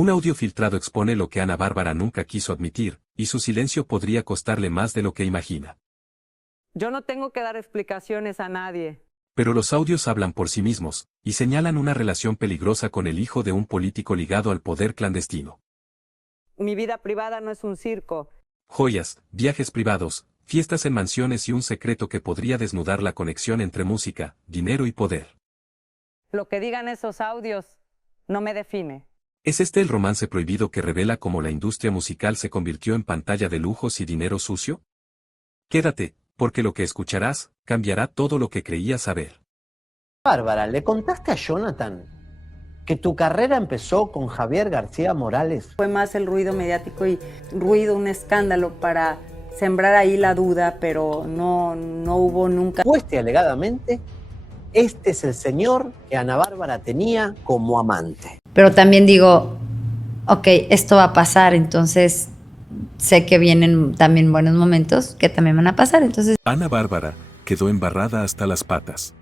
Un audio filtrado expone lo que Ana Bárbara nunca quiso admitir, y su silencio podría costarle más de lo que imagina. Yo no tengo que dar explicaciones a nadie. Pero los audios hablan por sí mismos, y señalan una relación peligrosa con el hijo de un político ligado al poder clandestino. Mi vida privada no es un circo. Joyas, viajes privados, fiestas en mansiones y un secreto que podría desnudar la conexión entre música, dinero y poder. Lo que digan esos audios no me define. ¿Es este el romance prohibido que revela cómo la industria musical se convirtió en pantalla de lujos y dinero sucio? Quédate, porque lo que escucharás, cambiará todo lo que creías saber. Bárbara, ¿le contaste a Jonathan que tu carrera empezó con Javier García Morales? Fue más el ruido mediático y un escándalo para sembrar ahí la duda, pero no hubo nunca. Supuestamente, alegadamente, este es el señor que Ana Bárbara tenía como amante. Pero también digo, ok, esto va a pasar, entonces sé que vienen también buenos momentos que también van a pasar, entonces... Ana Bárbara quedó embarrada hasta las patas.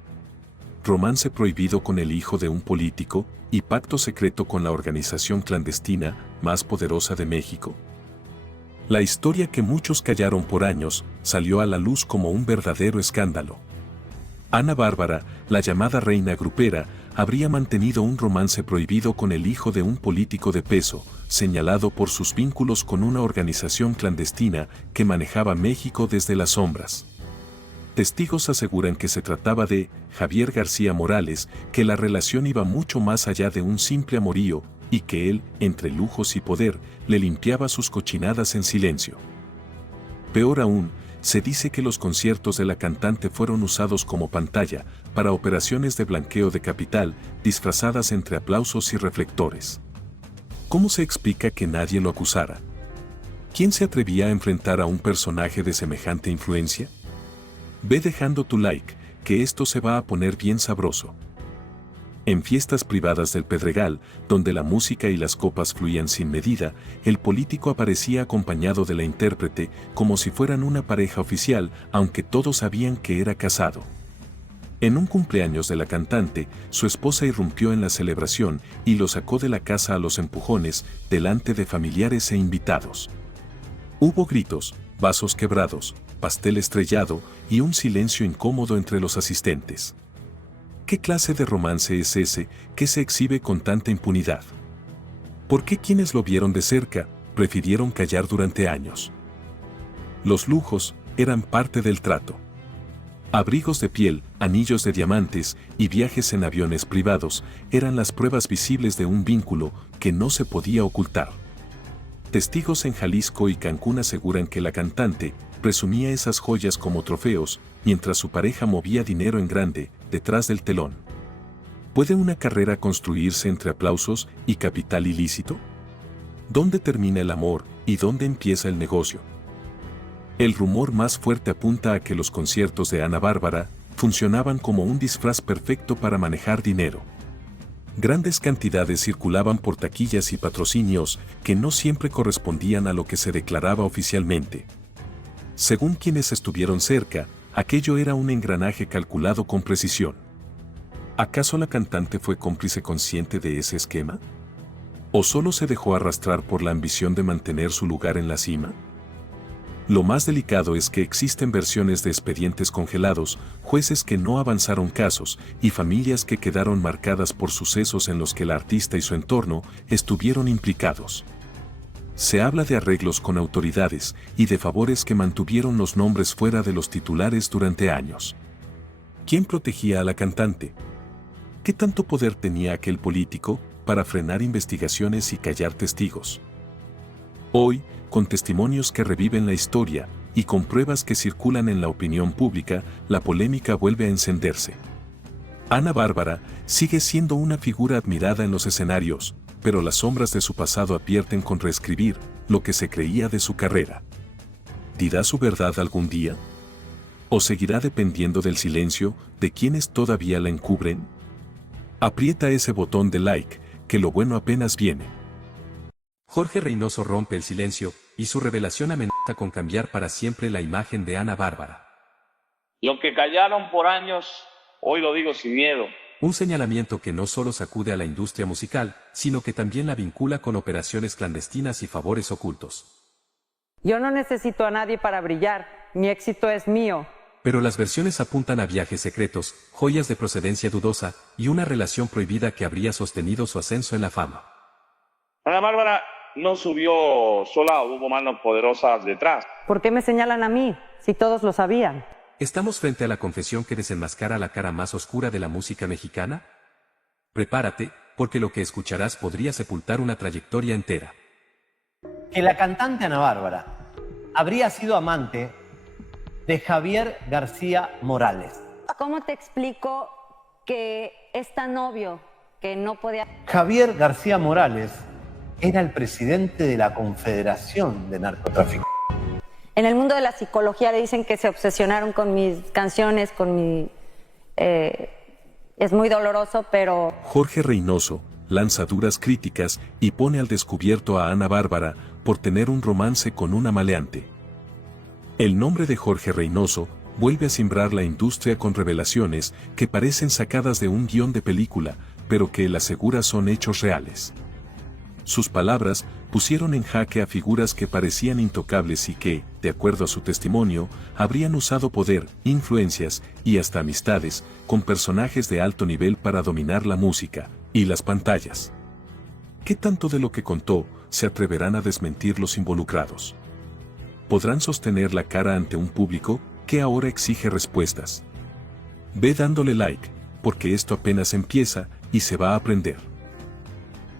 Romance prohibido con el hijo de un político y pacto secreto con la organización clandestina más poderosa de México. La historia que muchos callaron por años salió a la luz como un verdadero escándalo. Ana Bárbara, la llamada reina grupera, habría mantenido un romance prohibido con el hijo de un político de peso, señalado por sus vínculos con una organización clandestina que manejaba México desde las sombras. Testigos aseguran que se trataba de Javier García Morales, que la relación iba mucho más allá de un simple amorío, y que él, entre lujos y poder, le limpiaba sus cochinadas en silencio. Peor aún, se dice que los conciertos de la cantante fueron usados como pantalla para operaciones de blanqueo de capital, disfrazadas entre aplausos y reflectores. ¿Cómo se explica que nadie lo acusara? ¿Quién se atrevía a enfrentar a un personaje de semejante influencia? Ve dejando tu like, que esto se va a poner bien sabroso. En fiestas privadas del Pedregal, donde la música y las copas fluían sin medida, el político aparecía acompañado de la intérprete como si fueran una pareja oficial, aunque todos sabían que era casado. En un cumpleaños de la cantante, su esposa irrumpió en la celebración y lo sacó de la casa a los empujones, delante de familiares e invitados. Hubo gritos, vasos quebrados, pastel estrellado y un silencio incómodo entre los asistentes. ¿Qué clase de romance es ese que se exhibe con tanta impunidad? ¿Por qué quienes lo vieron de cerca prefirieron callar durante años? Los lujos eran parte del trato. Abrigos de piel, anillos de diamantes y viajes en aviones privados eran las pruebas visibles de un vínculo que no se podía ocultar. Testigos en Jalisco y Cancún aseguran que la cantante presumía esas joyas como trofeos, mientras su pareja movía dinero en grande, detrás del telón. ¿Puede una carrera construirse entre aplausos y capital ilícito? ¿Dónde termina el amor y dónde empieza el negocio? El rumor más fuerte apunta a que los conciertos de Ana Bárbara funcionaban como un disfraz perfecto para manejar dinero. Grandes cantidades circulaban por taquillas y patrocinios que no siempre correspondían a lo que se declaraba oficialmente. Según quienes estuvieron cerca, aquello era un engranaje calculado con precisión. ¿Acaso la cantante fue cómplice consciente de ese esquema? ¿O solo se dejó arrastrar por la ambición de mantener su lugar en la cima? Lo más delicado es que existen versiones de expedientes congelados, jueces que no avanzaron casos y familias que quedaron marcadas por sucesos en los que el artista y su entorno estuvieron implicados. Se habla de arreglos con autoridades y de favores que mantuvieron los nombres fuera de los titulares durante años. ¿Quién protegía a la cantante? ¿Qué tanto poder tenía aquel político para frenar investigaciones y callar testigos? Hoy, con testimonios que reviven la historia y con pruebas que circulan en la opinión pública, la polémica vuelve a encenderse. Ana Bárbara sigue siendo una figura admirada en los escenarios, pero las sombras de su pasado advierten con reescribir lo que se creía de su carrera. ¿Dirá su verdad algún día? ¿O seguirá dependiendo del silencio de quienes todavía la encubren? Aprieta ese botón de like, que lo bueno apenas viene. Jorge Reynoso rompe el silencio, y su revelación amenaza con cambiar para siempre la imagen de Ana Bárbara. Lo que callaron por años, hoy lo digo sin miedo, Un señalamiento que no solo sacude a la industria musical, sino que también la vincula con operaciones clandestinas y favores ocultos. Yo no necesito a nadie para brillar, mi éxito es mío. Pero las versiones apuntan a viajes secretos, joyas de procedencia dudosa, y una relación prohibida que habría sostenido su ascenso en la fama. Ana Bárbara no subió sola, hubo manos poderosas detrás. ¿Por qué me señalan a mí, si todos lo sabían? ¿Estamos frente a la confesión que desenmascara la cara más oscura de la música mexicana? Prepárate, porque lo que escucharás podría sepultar una trayectoria entera. Que la cantante Ana Bárbara habría sido amante de Javier García Morales. ¿Cómo te explico que es tan obvio que no podía? Javier García Morales era el presidente de la Confederación de Narcotráfico. En el mundo de la psicología le dicen que se obsesionaron con mis canciones, es muy doloroso, pero... Jorge Reynoso lanza duras críticas y pone al descubierto a Ana Bárbara por tener un romance con una maleante. El nombre de Jorge Reynoso vuelve a simbrar la industria con revelaciones que parecen sacadas de un guión de película, pero que él asegura son hechos reales. Sus palabras pusieron en jaque a figuras que parecían intocables y que, de acuerdo a su testimonio, habrían usado poder, influencias y hasta amistades con personajes de alto nivel para dominar la música y las pantallas. ¿Qué tanto de lo que contó se atreverán a desmentir los involucrados? ¿Podrán sostener la cara ante un público que ahora exige respuestas? Ve dándole like, porque esto apenas empieza y se va a aprender.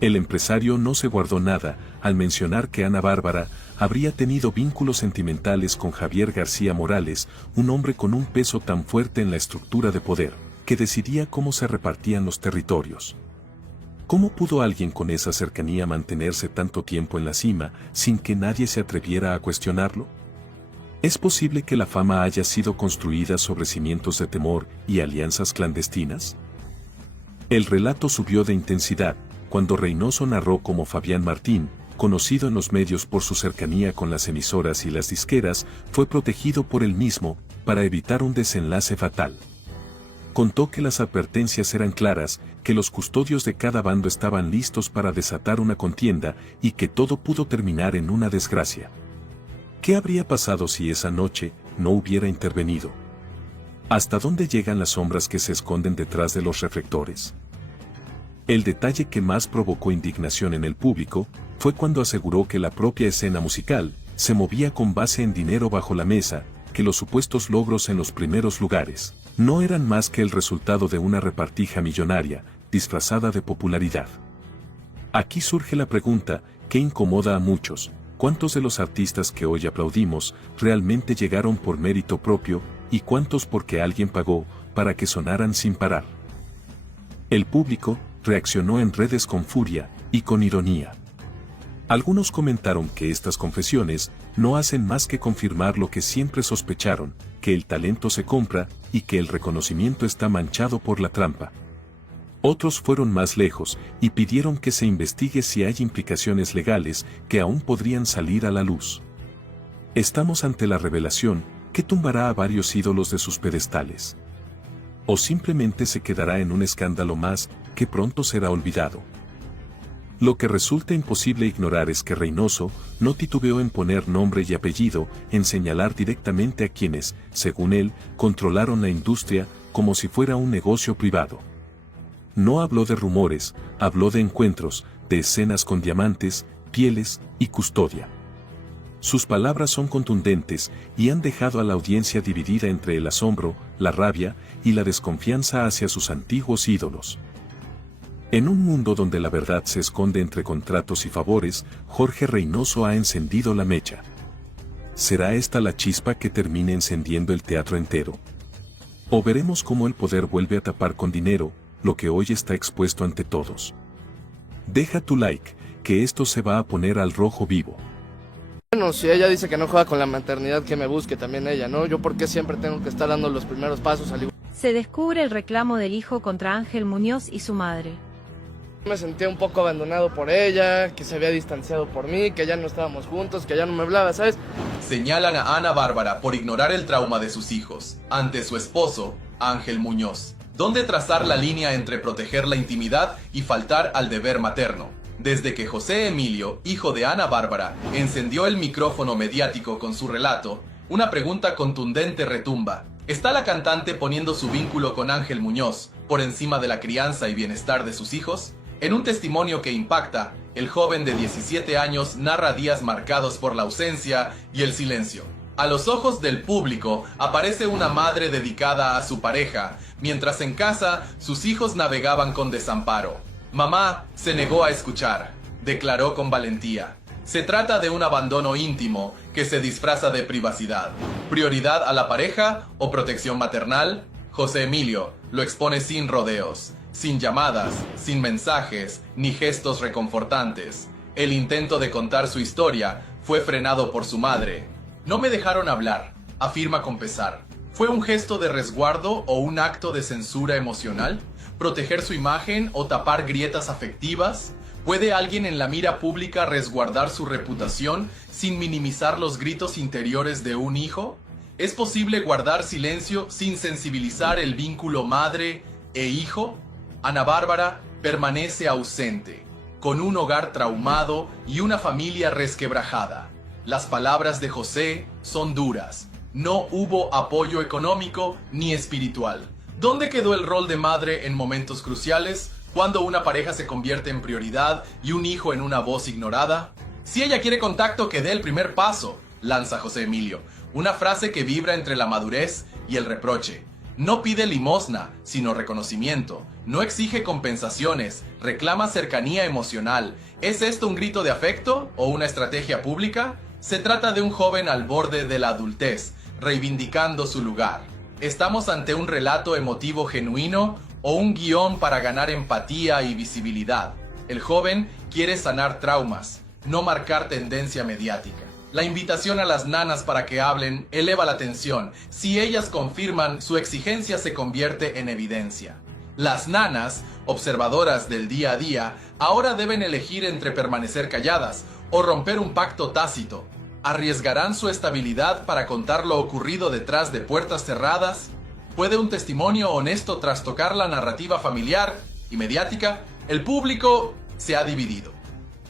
El empresario no se guardó nada al mencionar que Ana Bárbara habría tenido vínculos sentimentales con Javier García Morales, un hombre con un peso tan fuerte en la estructura de poder, que decidía cómo se repartían los territorios. ¿Cómo pudo alguien con esa cercanía mantenerse tanto tiempo en la cima sin que nadie se atreviera a cuestionarlo? ¿Es posible que la fama haya sido construida sobre cimientos de temor y alianzas clandestinas? El relato subió de intensidad cuando Reynoso narró cómo Fabián Martín, conocido en los medios por su cercanía con las emisoras y las disqueras, fue protegido por él mismo para evitar un desenlace fatal. Contó que las advertencias eran claras, que los custodios de cada bando estaban listos para desatar una contienda y que todo pudo terminar en una desgracia. ¿Qué habría pasado si esa noche no hubiera intervenido? ¿Hasta dónde llegan las sombras que se esconden detrás de los reflectores? El detalle que más provocó indignación en el público fue cuando aseguró que la propia escena musical se movía con base en dinero bajo la mesa, que los supuestos logros en los primeros lugares no eran más que el resultado de una repartija millonaria, disfrazada de popularidad. Aquí surge la pregunta que incomoda a muchos: ¿cuántos de los artistas que hoy aplaudimos realmente llegaron por mérito propio y cuántos porque alguien pagó para que sonaran sin parar? El público reaccionó en redes con furia y con ironía. Algunos comentaron que estas confesiones no hacen más que confirmar lo que siempre sospecharon, que el talento se compra y que el reconocimiento está manchado por la trampa. Otros fueron más lejos y pidieron que se investigue si hay implicaciones legales que aún podrían salir a la luz. Estamos ante la revelación que tumbará a varios ídolos de sus pedestales. O simplemente se quedará en un escándalo más que pronto será olvidado. Lo que resulta imposible ignorar es que Reynoso no titubeó en poner nombre y apellido, en señalar directamente a quienes, según él, controlaron la industria como si fuera un negocio privado. No habló de rumores, habló de encuentros, de escenas con diamantes, pieles y custodia. Sus palabras son contundentes y han dejado a la audiencia dividida entre el asombro, la rabia y la desconfianza hacia sus antiguos ídolos. En un mundo donde la verdad se esconde entre contratos y favores, Jorge Reynoso ha encendido la mecha. ¿Será esta la chispa que termine encendiendo el teatro entero? ¿O veremos cómo el poder vuelve a tapar con dinero lo que hoy está expuesto ante todos? Deja tu like, que esto se va a poner al rojo vivo. Bueno, si ella dice que no juega con la maternidad, que me busque también ella, ¿no? Yo porque siempre tengo que estar dando los primeros pasos al igual. Se descubre el reclamo del hijo contra Ángel Muñoz y su madre. Me sentía un poco abandonado por ella, que se había distanciado por mí, que ya no estábamos juntos, que ya no me hablaba, ¿sabes? Señalan a Ana Bárbara por ignorar el trauma de sus hijos ante su esposo, Ángel Muñoz. ¿Dónde trazar la línea entre proteger la intimidad y faltar al deber materno? Desde que José Emilio, hijo de Ana Bárbara, encendió el micrófono mediático con su relato, una pregunta contundente retumba. ¿Está la cantante poniendo su vínculo con Ángel Muñoz por encima de la crianza y bienestar de sus hijos? En un testimonio que impacta, el joven de 17 años narra días marcados por la ausencia y el silencio. A los ojos del público aparece una madre dedicada a su pareja, mientras en casa sus hijos navegaban con desamparo. Mamá se negó a escuchar, declaró con valentía. Se trata de un abandono íntimo que se disfraza de privacidad. ¿Prioridad a la pareja o protección maternal? José Emilio lo expone sin rodeos, sin llamadas, sin mensajes, ni gestos reconfortantes. El intento de contar su historia fue frenado por su madre. No me dejaron hablar, afirma con pesar. ¿Fue un gesto de resguardo o un acto de censura emocional? ¿Proteger su imagen o tapar grietas afectivas? ¿Puede alguien en la mira pública resguardar su reputación sin minimizar los gritos interiores de un hijo? ¿Es posible guardar silencio sin sensibilizar el vínculo madre e hijo? Ana Bárbara permanece ausente, con un hogar traumado y una familia resquebrajada. Las palabras de José son duras. No hubo apoyo económico ni espiritual. ¿Dónde quedó el rol de madre en momentos cruciales, cuando una pareja se convierte en prioridad y un hijo en una voz ignorada? Si ella quiere contacto, que dé el primer paso, lanza José Emilio, una frase que vibra entre la madurez y el reproche. No pide limosna, sino reconocimiento. No exige compensaciones, reclama cercanía emocional. ¿Es esto un grito de afecto o una estrategia pública? Se trata de un joven al borde de la adultez, reivindicando su lugar. ¿Estamos ante un relato emotivo genuino o un guión para ganar empatía y visibilidad? El joven quiere sanar traumas, no marcar tendencia mediática. La invitación a las nanas para que hablen eleva la tensión. Si ellas confirman, su exigencia se convierte en evidencia. Las nanas, observadoras del día a día, ahora deben elegir entre permanecer calladas o romper un pacto tácito. ¿Arriesgarán su estabilidad para contar lo ocurrido detrás de puertas cerradas? ¿Puede un testimonio honesto trastocar la narrativa familiar y mediática? El público se ha dividido.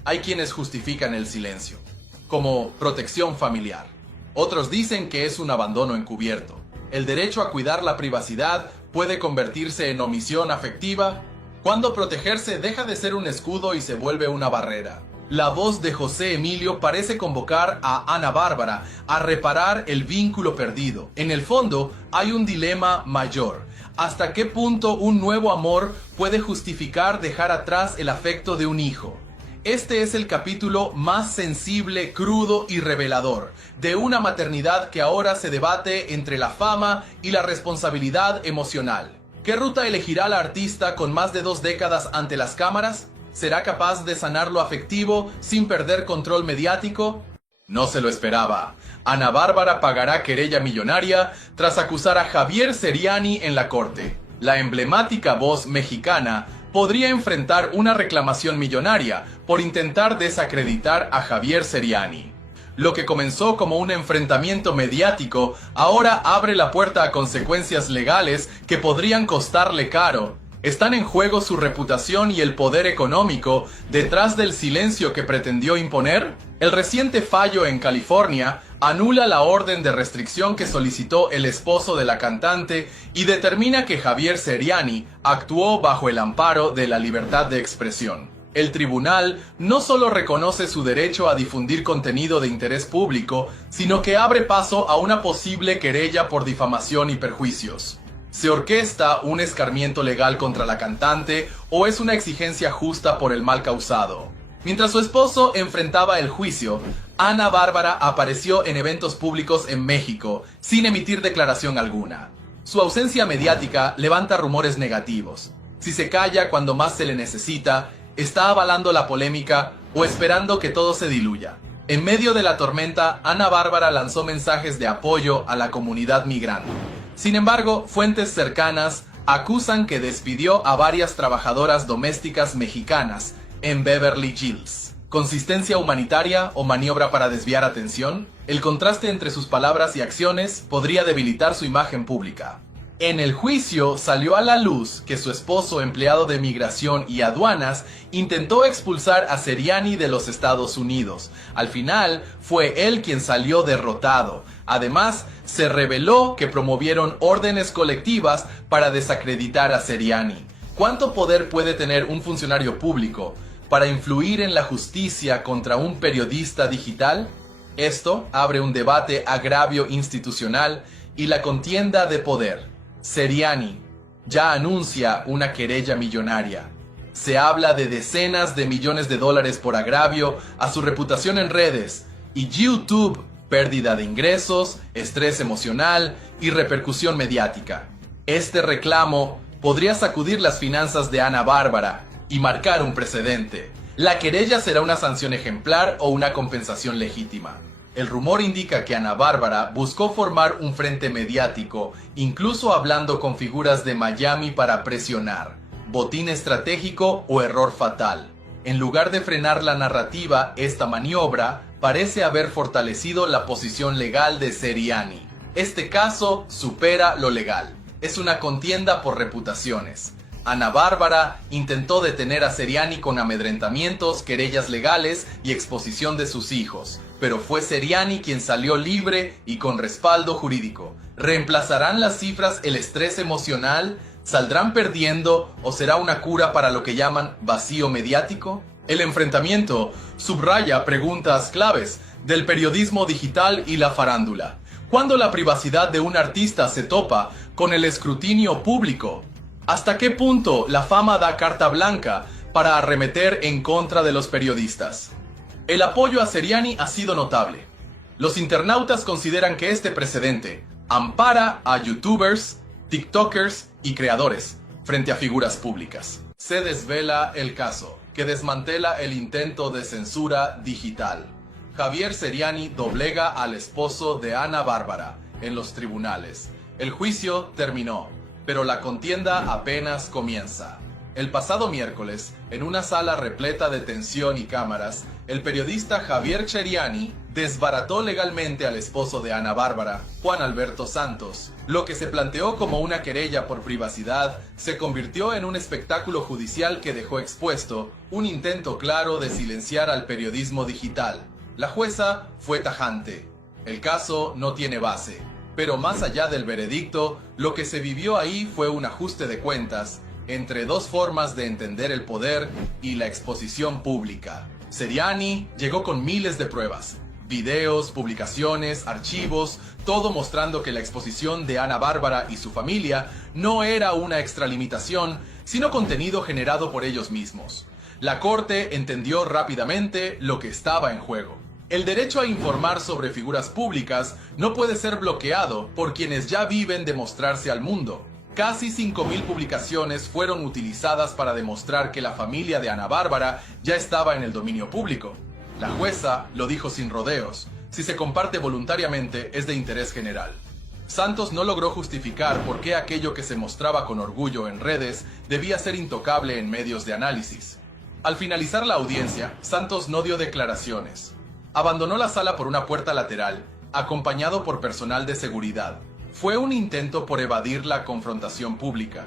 Hay quienes justifican el silencio como protección familiar. Otros dicen que es un abandono encubierto. ¿El derecho a cuidar la privacidad puede convertirse en omisión afectiva? ¿Cuándo protegerse deja de ser un escudo y se vuelve una barrera? La voz de José Emilio parece convocar a Ana Bárbara a reparar el vínculo perdido. En el fondo, hay un dilema mayor. ¿Hasta qué punto un nuevo amor puede justificar dejar atrás el afecto de un hijo? Este es el capítulo más sensible, crudo y revelador, de una maternidad que ahora se debate entre la fama y la responsabilidad emocional. ¿Qué ruta elegirá la artista con más de 2 décadas ante las cámaras? ¿Será capaz de sanar lo afectivo sin perder control mediático? No se lo esperaba. Ana Bárbara pagará querella millonaria tras acusar a Javier Seriani en la corte. La emblemática voz mexicana podría enfrentar una reclamación millonaria por intentar desacreditar a Javier Seriani. Lo que comenzó como un enfrentamiento mediático ahora abre la puerta a consecuencias legales que podrían costarle caro. ¿Están en juego su reputación y el poder económico detrás del silencio que pretendió imponer? El reciente fallo en California anula la orden de restricción que solicitó el esposo de la cantante y determina que Javier Seriani actuó bajo el amparo de la libertad de expresión. El tribunal no solo reconoce su derecho a difundir contenido de interés público, sino que abre paso a una posible querella por difamación y perjuicios. ¿Se orquesta un escarmiento legal contra la cantante o es una exigencia justa por el mal causado? Mientras su esposo enfrentaba el juicio, Ana Bárbara apareció en eventos públicos en México sin emitir declaración alguna. Su ausencia mediática levanta rumores negativos. Si se calla cuando más se le necesita, ¿está avalando la polémica o esperando que todo se diluya? En medio de la tormenta, Ana Bárbara lanzó mensajes de apoyo a la comunidad migrante. Sin embargo, fuentes cercanas acusan que despidió a varias trabajadoras domésticas mexicanas en Beverly Hills. ¿Consistencia humanitaria o maniobra para desviar atención? El contraste entre sus palabras y acciones podría debilitar su imagen pública. En el juicio salió a la luz que su esposo, empleado de migración y aduanas, intentó expulsar a Seriani de los Estados Unidos. Al final, fue él quien salió derrotado. Además, se reveló que promovieron órdenes colectivas para desacreditar a Seriani. ¿Cuánto poder puede tener un funcionario público para influir en la justicia contra un periodista digital? Esto abre un debate agravio institucional y la contienda de poder. Seriani ya anuncia una querella millonaria. Se habla de decenas de millones de dólares por agravio a su reputación en redes y YouTube, pérdida de ingresos, estrés emocional y repercusión mediática. Este reclamo podría sacudir las finanzas de Ana Bárbara y marcar un precedente. La querella será una sanción ejemplar o una compensación legítima. El rumor indica que Ana Bárbara buscó formar un frente mediático, incluso hablando con figuras de Miami para presionar. Botín estratégico o error fatal. En lugar de frenar la narrativa, esta maniobra parece haber fortalecido la posición legal de Seriani. Este caso supera lo legal. Es una contienda por reputaciones. Ana Bárbara intentó detener a Seriani con amedrentamientos, querellas legales y exposición de sus hijos, pero fue Seriani quien salió libre y con respaldo jurídico. ¿Reemplazarán las cifras el estrés emocional? ¿Saldrán perdiendo o será una cura para lo que llaman vacío mediático? El enfrentamiento subraya preguntas claves del periodismo digital y la farándula. ¿Cuándo la privacidad de un artista se topa con el escrutinio público? ¿Hasta qué punto la fama da carta blanca para arremeter en contra de los periodistas? El apoyo a Seriani ha sido notable. Los internautas consideran que este precedente ampara a youtubers, tiktokers y creadores frente a figuras públicas. Se desvela el caso, que desmantela el intento de censura digital. Javier Seriani doblega al esposo de Ana Bárbara en los tribunales. El juicio terminó, pero la contienda apenas comienza. El pasado miércoles, en una sala repleta de tensión y cámaras, el periodista Javier Seriani desbarató legalmente al esposo de Ana Bárbara, Juan Alberto Santos. Lo que se planteó como una querella por privacidad se convirtió en un espectáculo judicial que dejó expuesto un intento claro de silenciar al periodismo digital. La jueza fue tajante. El caso no tiene base. Pero más allá del veredicto, lo que se vivió ahí fue un ajuste de cuentas entre dos formas de entender el poder y la exposición pública. Seriani llegó con miles de pruebas, videos, publicaciones, archivos, todo mostrando que la exposición de Ana Bárbara y su familia no era una extralimitación, sino contenido generado por ellos mismos. La corte entendió rápidamente lo que estaba en juego. El derecho a informar sobre figuras públicas no puede ser bloqueado por quienes ya viven de mostrarse al mundo. Casi 5.000 publicaciones fueron utilizadas para demostrar que la familia de Ana Bárbara ya estaba en el dominio público. La jueza lo dijo sin rodeos: si se comparte voluntariamente es de interés general. Santos no logró justificar por qué aquello que se mostraba con orgullo en redes debía ser intocable en medios de análisis. Al finalizar la audiencia, Santos no dio declaraciones. Abandonó la sala por una puerta lateral, acompañado por personal de seguridad. ¿Fue un intento por evadir la confrontación pública?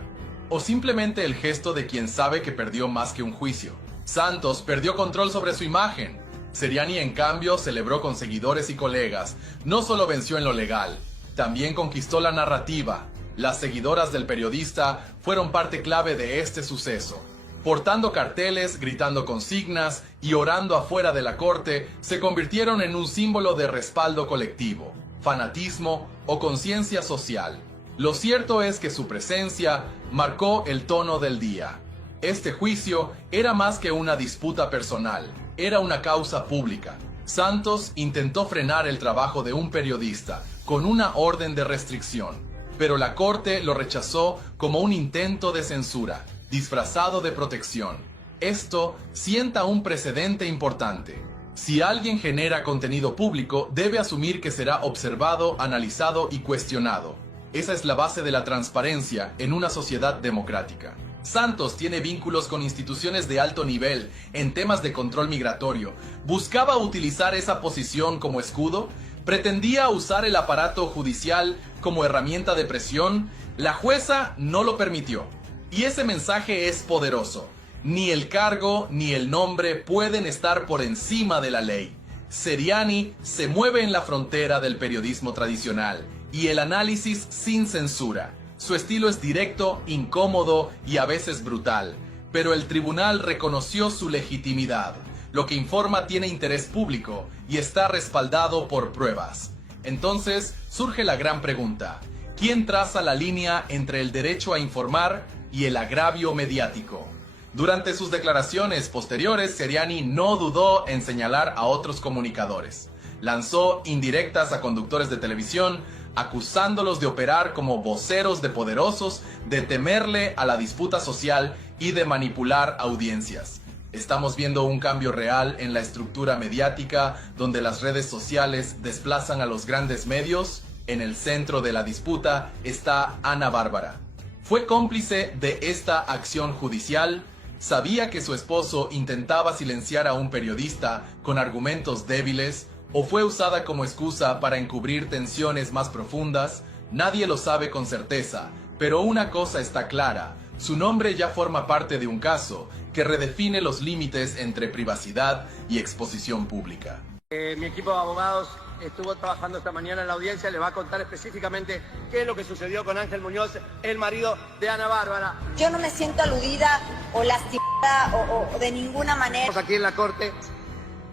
¿O simplemente el gesto de quien sabe que perdió más que un juicio? Santos perdió control sobre su imagen. Seriani, en cambio, celebró con seguidores y colegas. No solo venció en lo legal, también conquistó la narrativa. Las seguidoras del periodista fueron parte clave de este suceso. Portando carteles, gritando consignas y orando afuera de la corte, se convirtieron en un símbolo de respaldo colectivo, fanatismo o conciencia social. Lo cierto es que su presencia marcó el tono del día. Este juicio era más que una disputa personal, era una causa pública. Santos intentó frenar el trabajo de un periodista con una orden de restricción, pero la corte lo rechazó como un intento de censura, disfrazado de protección. Esto sienta un precedente importante. Si alguien genera contenido público, debe asumir que será observado, analizado y cuestionado. Esa es la base de la transparencia en una sociedad democrática. Santos tiene vínculos con instituciones de alto nivel en temas de control migratorio. ¿Buscaba utilizar esa posición como escudo? ¿Pretendía usar el aparato judicial como herramienta de presión, la jueza no lo permitió. Y ese mensaje es poderoso. Ni el cargo ni el nombre pueden estar por encima de la ley. Seriani se mueve en la frontera del periodismo tradicional y el análisis sin censura. Su estilo es directo, incómodo y a veces brutal, pero el tribunal reconoció su legitimidad. Lo que informa tiene interés público y está respaldado por pruebas. Entonces surge la gran pregunta: ¿quién traza la línea entre el derecho a informar y el agravio mediático? Durante sus declaraciones posteriores, Seriani no dudó en señalar a otros comunicadores. Lanzó indirectas a conductores de televisión, acusándolos de operar como voceros de poderosos, de temerle a la disputa social y de manipular audiencias. Estamos viendo un cambio real en la estructura mediática, donde las redes sociales desplazan a los grandes medios. En el centro de la disputa está Ana Bárbara. Fue cómplice de esta acción judicial. Sabía que su esposo intentaba silenciar a un periodista con argumentos débiles, o fue usada como excusa para encubrir tensiones más profundas. Nadie lo sabe con certeza, pero una cosa está clara: su nombre ya forma parte de un caso que redefine los límites entre privacidad y exposición pública. Mi equipo de abogados estuvo trabajando esta mañana en la audiencia, le va a contar específicamente qué es lo que sucedió con Ángel Muñoz, el marido de Ana Bárbara. Yo no me siento aludida o lastimada o de ninguna manera. Estamos aquí en la corte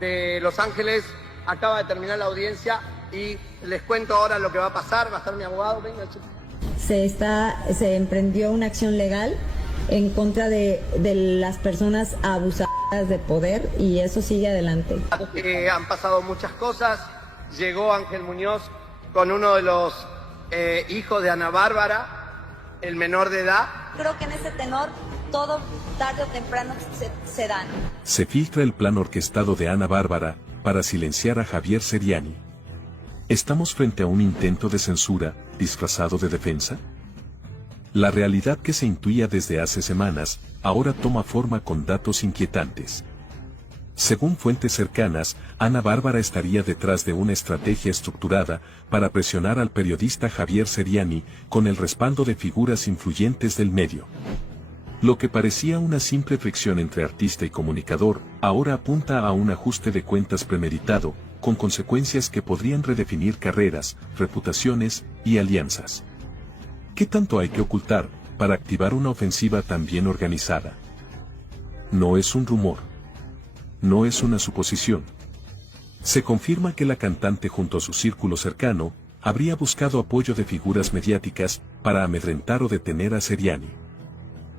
de Los Ángeles, acaba de terminar la audiencia y les cuento ahora lo que va a pasar. Va a estar mi abogado, venga, chico. Se emprendió una acción legal en contra de las personas abusadoras de poder y eso sigue adelante. Han pasado muchas cosas. Llegó Ángel Muñoz con uno de los hijos de Ana Bárbara, el menor de edad. Creo que en ese tenor todo tarde o temprano se dan. Se filtra el plan orquestado de Ana Bárbara para silenciar a Javier Seriani. ¿Estamos frente a un intento de censura disfrazado de defensa? La realidad que se intuía desde hace semanas ahora toma forma con datos inquietantes. Según fuentes cercanas, Ana Bárbara estaría detrás de una estrategia estructurada para presionar al periodista Javier Seriani con el respaldo de figuras influyentes del medio. Lo que parecía una simple fricción entre artista y comunicador, ahora apunta a un ajuste de cuentas premeditado, con consecuencias que podrían redefinir carreras, reputaciones y alianzas. ¿Qué tanto hay que ocultar para activar una ofensiva tan bien organizada? No es un rumor. No es una suposición. Se confirma que la cantante junto a su círculo cercano habría buscado apoyo de figuras mediáticas para amedrentar o detener a Seriani.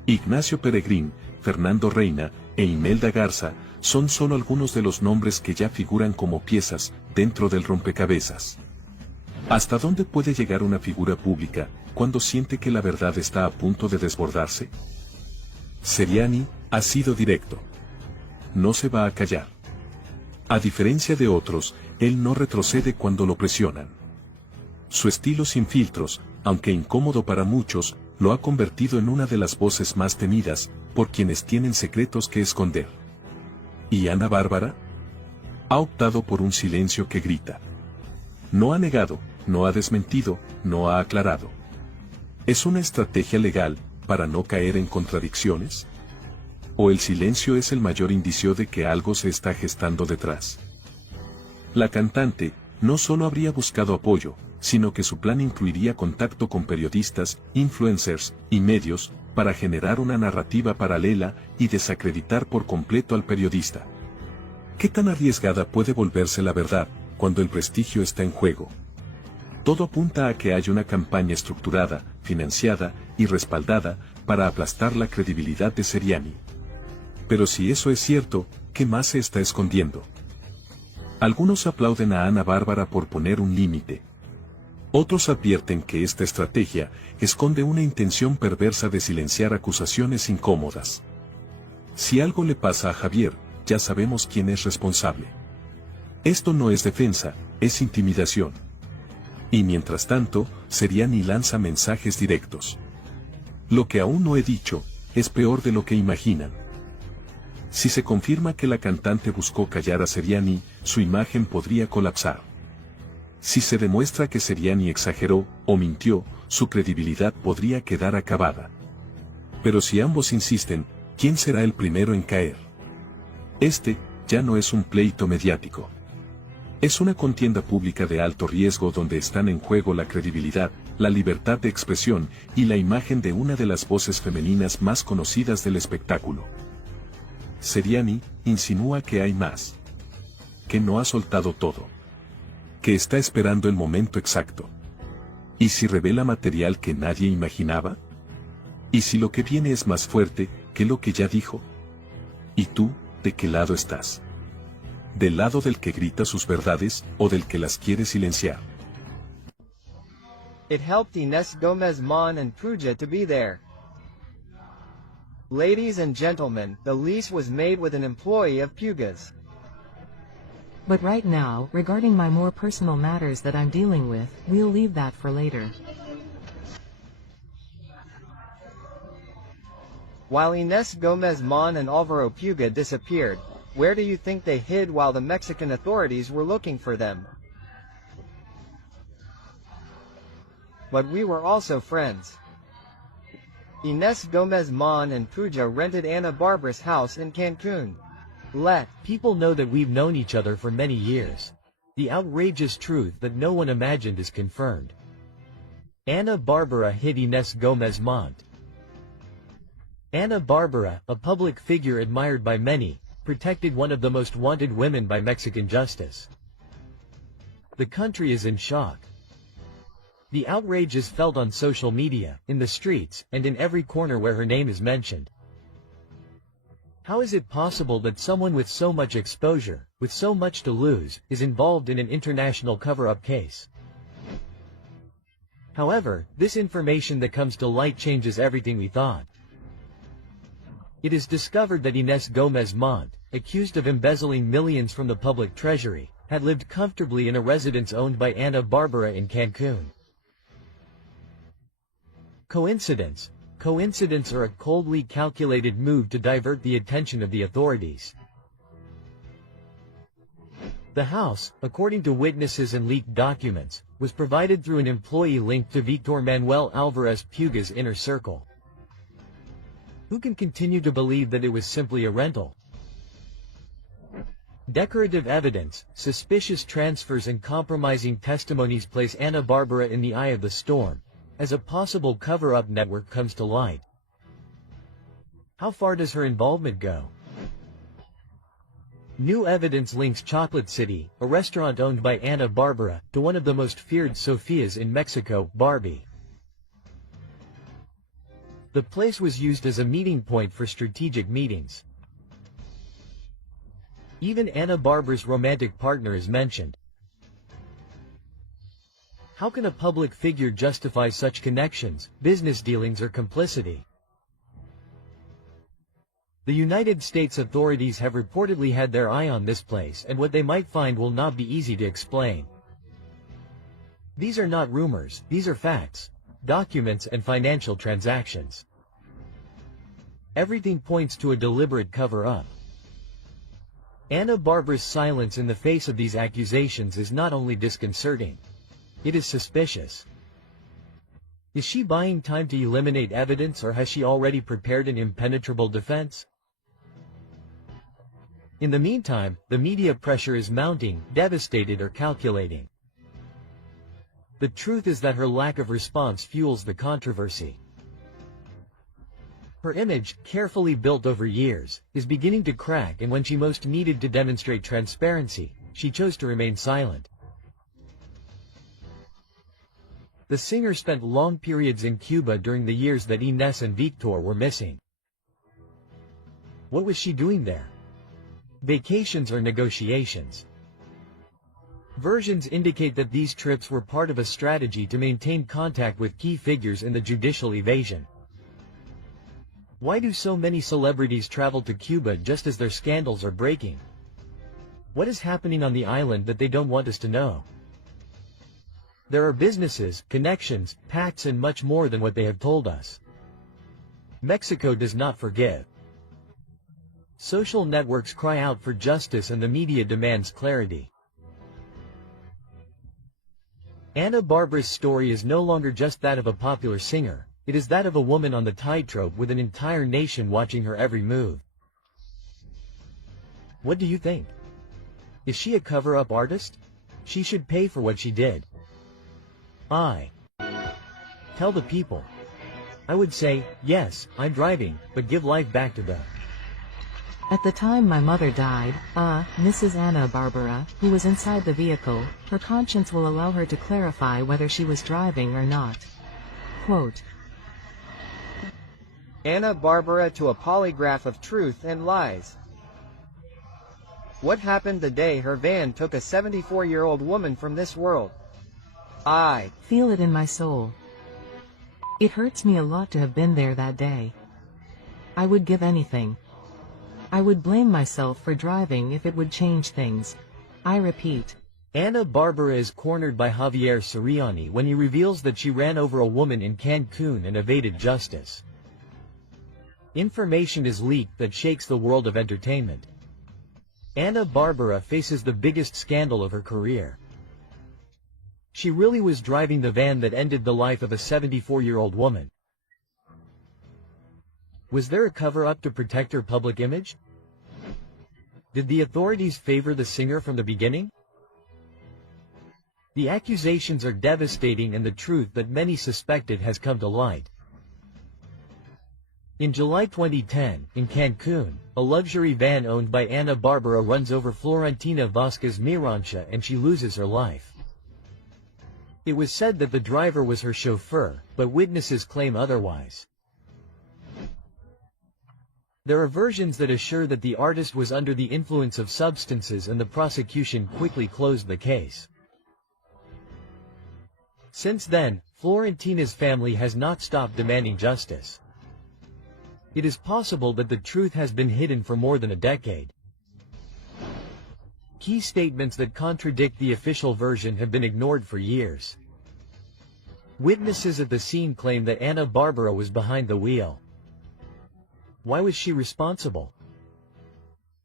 Ignacio Peregrín, Fernando Reina e Imelda Garza son solo algunos de los nombres que ya figuran como piezas dentro del rompecabezas. ¿Hasta dónde puede llegar una figura pública cuando siente que la verdad está a punto de desbordarse? Seriani ha sido directo. No se va a callar. A diferencia de otros, él no retrocede cuando lo presionan. Su estilo sin filtros, aunque incómodo para muchos, lo ha convertido en una de las voces más temidas por quienes tienen secretos que esconder. ¿Y Ana Bárbara? Ha optado por un silencio que grita. No ha negado, no ha desmentido, no ha aclarado. ¿Es una estrategia legal para no caer en contradicciones? ¿O el silencio es el mayor indicio de que algo se está gestando detrás? La cantante no solo habría buscado apoyo, sino que su plan incluiría contacto con periodistas, influencers y medios para generar una narrativa paralela y desacreditar por completo al periodista. ¿Qué tan arriesgada puede volverse la verdad cuando el prestigio está en juego? Todo apunta a que hay una campaña estructurada, financiada y respaldada para aplastar la credibilidad de Seriani. Pero si eso es cierto, ¿qué más se está escondiendo? Algunos aplauden a Ana Bárbara por poner un límite. Otros advierten que esta estrategia esconde una intención perversa de silenciar acusaciones incómodas. Si algo le pasa a Javier, ya sabemos quién es responsable. Esto no es defensa, es intimidación. Y mientras tanto, Seriani lanza mensajes directos. Lo que aún no he dicho, es peor de lo que imaginan. Si se confirma que la cantante buscó callar a Seriani, su imagen podría colapsar. Si se demuestra que Seriani exageró o mintió, su credibilidad podría quedar acabada. Pero si ambos insisten, ¿quién será el primero en caer? Este, ya no es un pleito mediático. Es una contienda pública de alto riesgo donde están en juego la credibilidad, la libertad de expresión y la imagen de una de las voces femeninas más conocidas del espectáculo. Seriani insinúa que hay más. Que no ha soltado todo. Que está esperando el momento exacto. ¿Y si revela material que nadie imaginaba? ¿Y si lo que viene es más fuerte que lo que ya dijo? ¿Y tú, de qué lado estás? ¿Del lado del que grita sus verdades o del que las quiere silenciar? It helped Inés Gómez Mon and Pruja to be there. Ladies and gentlemen, the lease was made with an employee of Puga's. But right now, regarding my more personal matters that I'm dealing with, we'll leave that for later. While Inés Gómez Mon and Álvaro Puga disappeared, where do you think they hid while the Mexican authorities were looking for them? But we were also friends. Inés Gómez Mon and Pruja rented Ana Bárbara's house in Cancun. Let people know that we've known each other for many years. The outrageous truth that no one imagined is confirmed. Ana Bárbara hid Inés Gómez Mon. Ana Bárbara, a public figure admired by many, protected one of the most wanted women by Mexican justice. The country is in shock. The outrage is felt on social media, in the streets, and in every corner where her name is mentioned. How is it possible that someone with so much exposure, with so much to lose, is involved in an international cover-up case? However, this information that comes to light changes everything we thought. It is discovered that Inés Gómez Mon, accused of embezzling millions from the public treasury, had lived comfortably in a residence owned by Ana Bárbara in Cancun. Coincidence? Coincidence or a coldly calculated move to divert the attention of the authorities. The house, according to witnesses and leaked documents, was provided through an employee linked to Víctor Manuel Álvarez Puga's inner circle. Who can continue to believe that it was simply a rental? Decorative evidence, suspicious transfers and compromising testimonies place Ana Bárbara in the eye of the storm, as a possible cover-up network comes to light. How far does her involvement go? New evidence links Chocolate City, a restaurant owned by Ana Bárbara, to one of the most feared Sofias in Mexico, Barbie. The place was used as a meeting point for strategic meetings. Even Ana Bárbara's romantic partner is mentioned. How can a public figure justify such connections, business dealings or complicity? The United States authorities have reportedly had their eye on this place, and what they might find will not be easy to explain. These are not rumors, these are facts, documents and financial transactions. Everything points to a deliberate cover-up. Ana Bárbara's silence in the face of these accusations is not only disconcerting. It is suspicious. Is she buying time to eliminate evidence, or has she already prepared an impenetrable defense? In the meantime, the media pressure is mounting, devastated or calculating. The truth is that her lack of response fuels the controversy. Her image, carefully built over years, is beginning to crack, and when she most needed to demonstrate transparency, she chose to remain silent. The singer spent long periods in Cuba during the years that Inés and Víctor were missing. What was she doing there? Vacations or negotiations? Versions indicate that these trips were part of a strategy to maintain contact with key figures in the judicial evasion. Why do so many celebrities travel to Cuba just as their scandals are breaking? What is happening on the island that they don't want us to know? There are businesses, connections, pacts and much more than what they have told us. Mexico does not forgive. Social networks cry out for justice and the media demands clarity. Ana Barbara's story is no longer just that of a popular singer, it is that of a woman on the tightrope with an entire nation watching her every move. What do you think? Is she a cover-up artist? She should pay for what she did. Tell the people. I would say, yes, I'm driving, but give life back to them. At the time my mother died, Mrs. Ana Bárbara, who was inside the vehicle, her conscience will allow her to clarify whether she was driving or not. Quote, Ana Bárbara to a polygraph of truth and lies. What happened the day her van took a 74-year-old woman from this world? I feel it in my soul. It hurts me a lot to have been there that day. I would give anything. I would blame myself for driving if it would change things. I repeat. Ana Bárbara is cornered by Javier Soriani when he reveals that she ran over a woman in Cancun and evaded justice. Information is leaked that shakes the world of entertainment. Ana Bárbara faces the biggest scandal of her career. She really was driving the van that ended the life of a 74-year-old woman. Was there a cover-up to protect her public image? Did the authorities favor the singer from the beginning? The accusations are devastating and the truth that many suspected has come to light. In July 2010, in Cancun, a luxury van owned by Ana Bárbara runs over Florentina Vázquez Mirancha and she loses her life. It was said that the driver was her chauffeur, but witnesses claim otherwise. There are versions that assure that the artist was under the influence of substances and the prosecution quickly closed the case. Since then, Florentina's family has not stopped demanding justice. It is possible that the truth has been hidden for more than a decade. Key statements that contradict the official version have been ignored for years. Witnesses at the scene claim that Ana Bárbara was behind the wheel. Why was she responsible?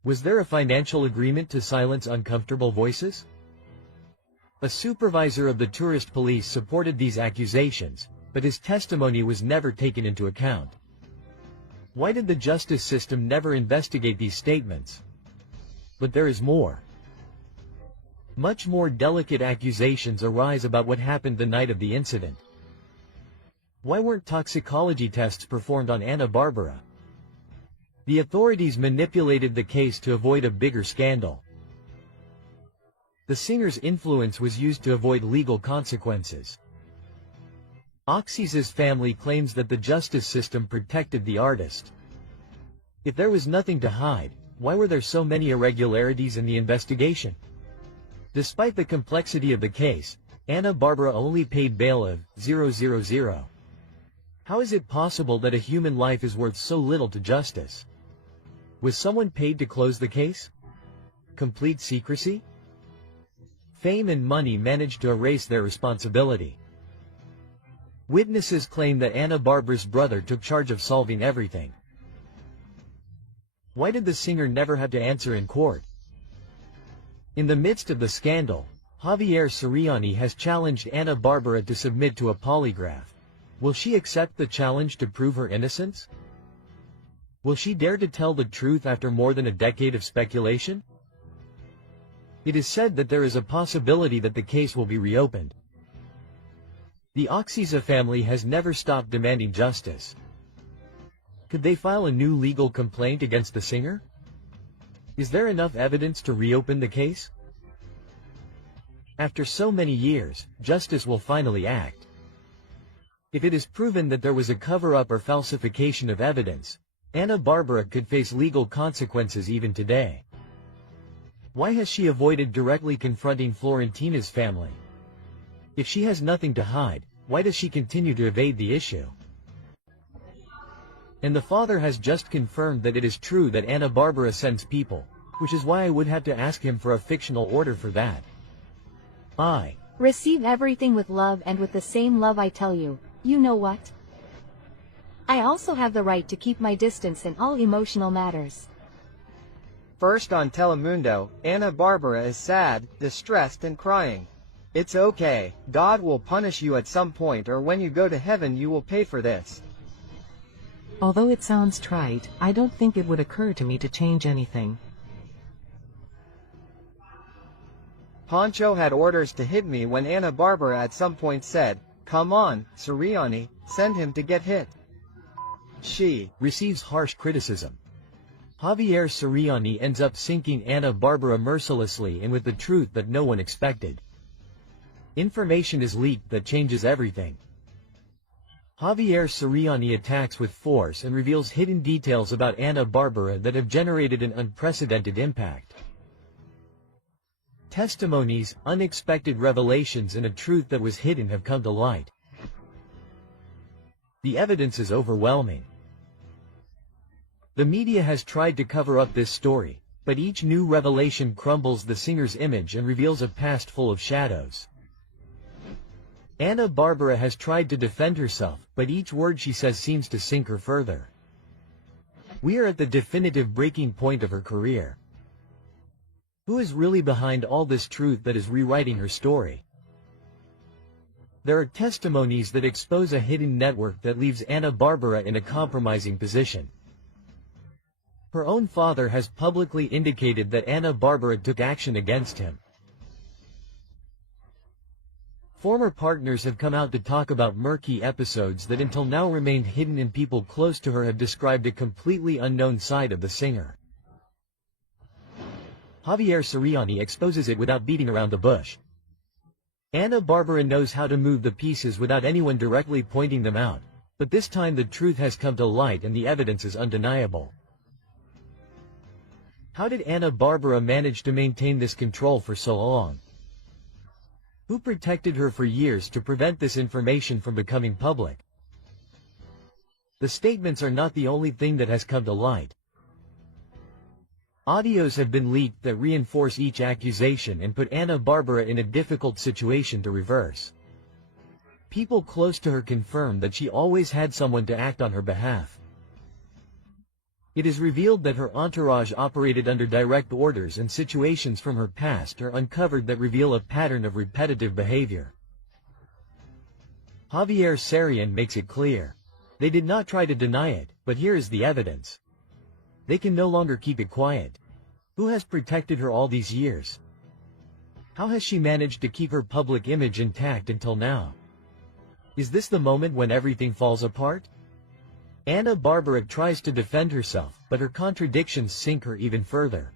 Was there a financial agreement to silence uncomfortable voices? A supervisor of the tourist police supported these accusations, but his testimony was never taken into account. Why did the justice system never investigate these statements? But there is more. Much more delicate accusations arise about what happened the night of the incident. Why weren't toxicology tests performed on Ana Bárbara? The authorities manipulated the case to avoid a bigger scandal. The singer's influence was used to avoid legal consequences. Oxys's family claims that the justice system protected the artist. If there was nothing to hide, why were there so many irregularities in the investigation? Despite the complexity of the case, Ana Bárbara only paid bail of 000. How is it possible that a human life is worth so little to justice? Was someone paid to close the case? Complete secrecy? Fame and money managed to erase their responsibility. Witnesses claim that Ana Bárbara's brother took charge of solving everything. Why did the singer never have to answer in court? In the midst of the scandal, Javier Soriani has challenged Ana Bárbara to submit to a polygraph. Will she accept the challenge to prove her innocence? Will she dare to tell the truth after more than a decade of speculation? It is said that there is a possibility that the case will be reopened. The Oxisa family has never stopped demanding justice. Could they file a new legal complaint against the singer? Is there enough evidence to reopen the case? After so many years, justice will finally act. If it is proven that there was a cover-up or falsification of evidence, Ana Bárbara could face legal consequences even today. Why has she avoided directly confronting Florentina's family? If she has nothing to hide, why does she continue to evade the issue? And the father has just confirmed that it is true that Ana Bárbara sends people, which is why I would have to ask him for a fictional order for that. I receive everything with love and with the same love I tell you, you know what? I also have the right to keep my distance in all emotional matters. First on Telemundo, Ana Bárbara is sad, distressed and crying. It's okay, God will punish you at some point, or when you go to heaven you will pay for this. Although it sounds trite, I don't think it would occur to me to change anything. Pancho had orders to hit me when Ana Bárbara at some point said, "Come on, Sirianni, send him to get hit." She receives harsh criticism. Javier Sirianni ends up sinking Ana Bárbara mercilessly and with the truth that no one expected. Information is leaked that changes everything. Javier Sirianni attacks with force and reveals hidden details about Ana Bárbara that have generated an unprecedented impact. Testimonies, unexpected revelations, and a truth that was hidden have come to light. The evidence is overwhelming. The media has tried to cover up this story, but each new revelation crumbles the singer's image and reveals a past full of shadows. Ana Bárbara has tried to defend herself, but each word she says seems to sink her further. We are at the definitive breaking point of her career. Who is really behind all this truth that is rewriting her story? There are testimonies that expose a hidden network that leaves Ana Bárbara in a compromising position. Her own father has publicly indicated that Ana Bárbara took action against him. Former partners have come out to talk about murky episodes that until now remained hidden, and people close to her have described a completely unknown side of the singer. Javier Sirianni exposes it without beating around the bush. Ana Bárbara knows how to move the pieces without anyone directly pointing them out, but this time the truth has come to light and the evidence is undeniable. How did Ana Bárbara manage to maintain this control for so long? Who protected her for years to prevent this information from becoming public? The statements are not the only thing that has come to light. Audios have been leaked that reinforce each accusation and put Ana Bárbara in a difficult situation to reverse. People close to her confirm that she always had someone to act on her behalf. It is revealed that her entourage operated under direct orders, and situations from her past are uncovered that reveal a pattern of repetitive behavior. Javier Sirianni makes it clear. They did not try to deny it, but here is the evidence. They can no longer keep it quiet. Who has protected her all these years? How has she managed to keep her public image intact until now? Is this the moment when everything falls apart? Ana Bárbara tries to defend herself, but her contradictions sink her even further.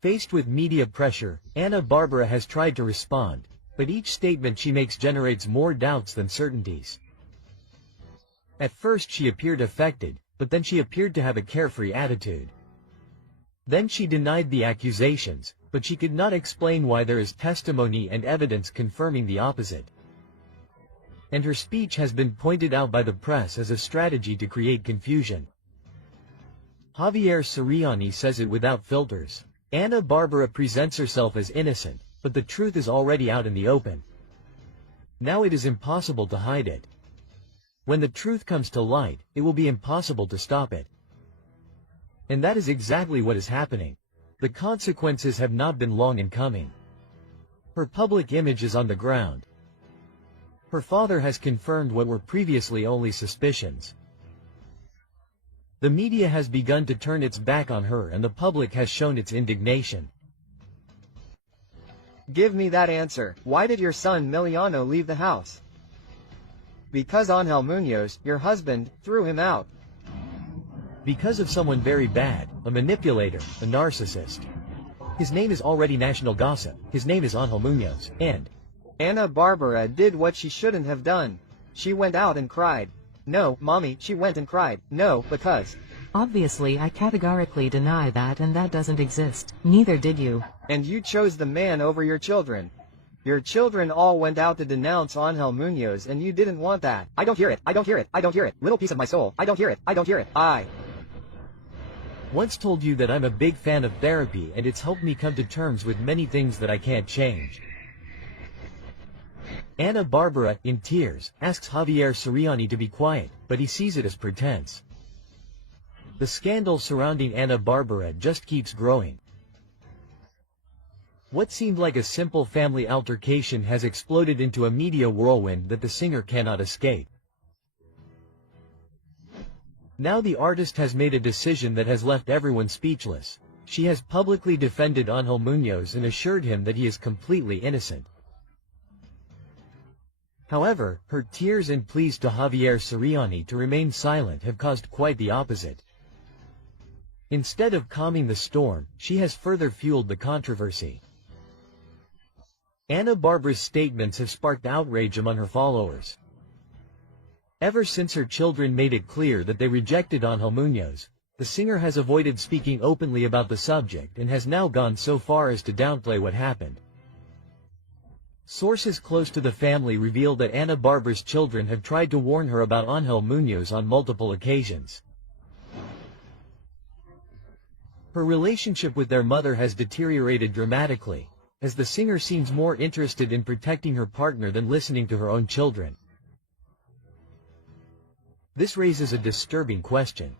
Faced with media pressure, Ana Bárbara has tried to respond, but each statement she makes generates more doubts than certainties. At first she appeared affected, but then she appeared to have a carefree attitude. Then she denied the accusations, but she could not explain why there is testimony and evidence confirming the opposite. And her speech has been pointed out by the press as a strategy to create confusion. Javier Sirianni says it without filters. Ana Bárbara presents herself as innocent, but the truth is already out in the open. Now it is impossible to hide it. When the truth comes to light, it will be impossible to stop it. And that is exactly what is happening. The consequences have not been long in coming. Her public image is on the ground. Her father has confirmed what were previously only suspicions. The media has begun to turn its back on her, and the public has shown its indignation. Give me that answer. Why did your son Miliano leave the house? Because Ángel Muñoz, your husband, threw him out. Because of someone very bad, a manipulator, a narcissist. His name is already national gossip. His name is Ángel Muñoz, and Ana Bárbara did what she shouldn't have done. She went out and cried. No, mommy, she went and cried. No, because... Obviously I categorically deny that, and that doesn't exist. Neither did you. And you chose the man over your children. Your children all went out to denounce Ángel Muñoz, and you didn't want that. I don't hear it. I don't hear it. I don't hear it. Little piece of my soul. I don't hear it. I don't hear it. I once told you that I'm a big fan of therapy, and it's helped me come to terms with many things that I can't change. Ana Bárbara, in tears, asks Javier Sirianni to be quiet, but he sees it as pretense. The scandal surrounding Ana Bárbara just keeps growing. What seemed like a simple family altercation has exploded into a media whirlwind that the singer cannot escape. Now the artist has made a decision that has left everyone speechless. She has publicly defended Ángel Muñoz and assured him that he is completely innocent. However, her tears and pleas to Javier Soriani to remain silent have caused quite the opposite. Instead of calming the storm, she has further fueled the controversy. Ana Bárbara's statements have sparked outrage among her followers. Ever since her children made it clear that they rejected Ángel Muñoz, the singer has avoided speaking openly about the subject and has now gone so far as to downplay what happened. Sources close to the family reveal that Ana Bárbara's children have tried to warn her about Ángel Muñoz on multiple occasions. Her relationship with their mother has deteriorated dramatically, as the singer seems more interested in protecting her partner than listening to her own children. This raises a disturbing question.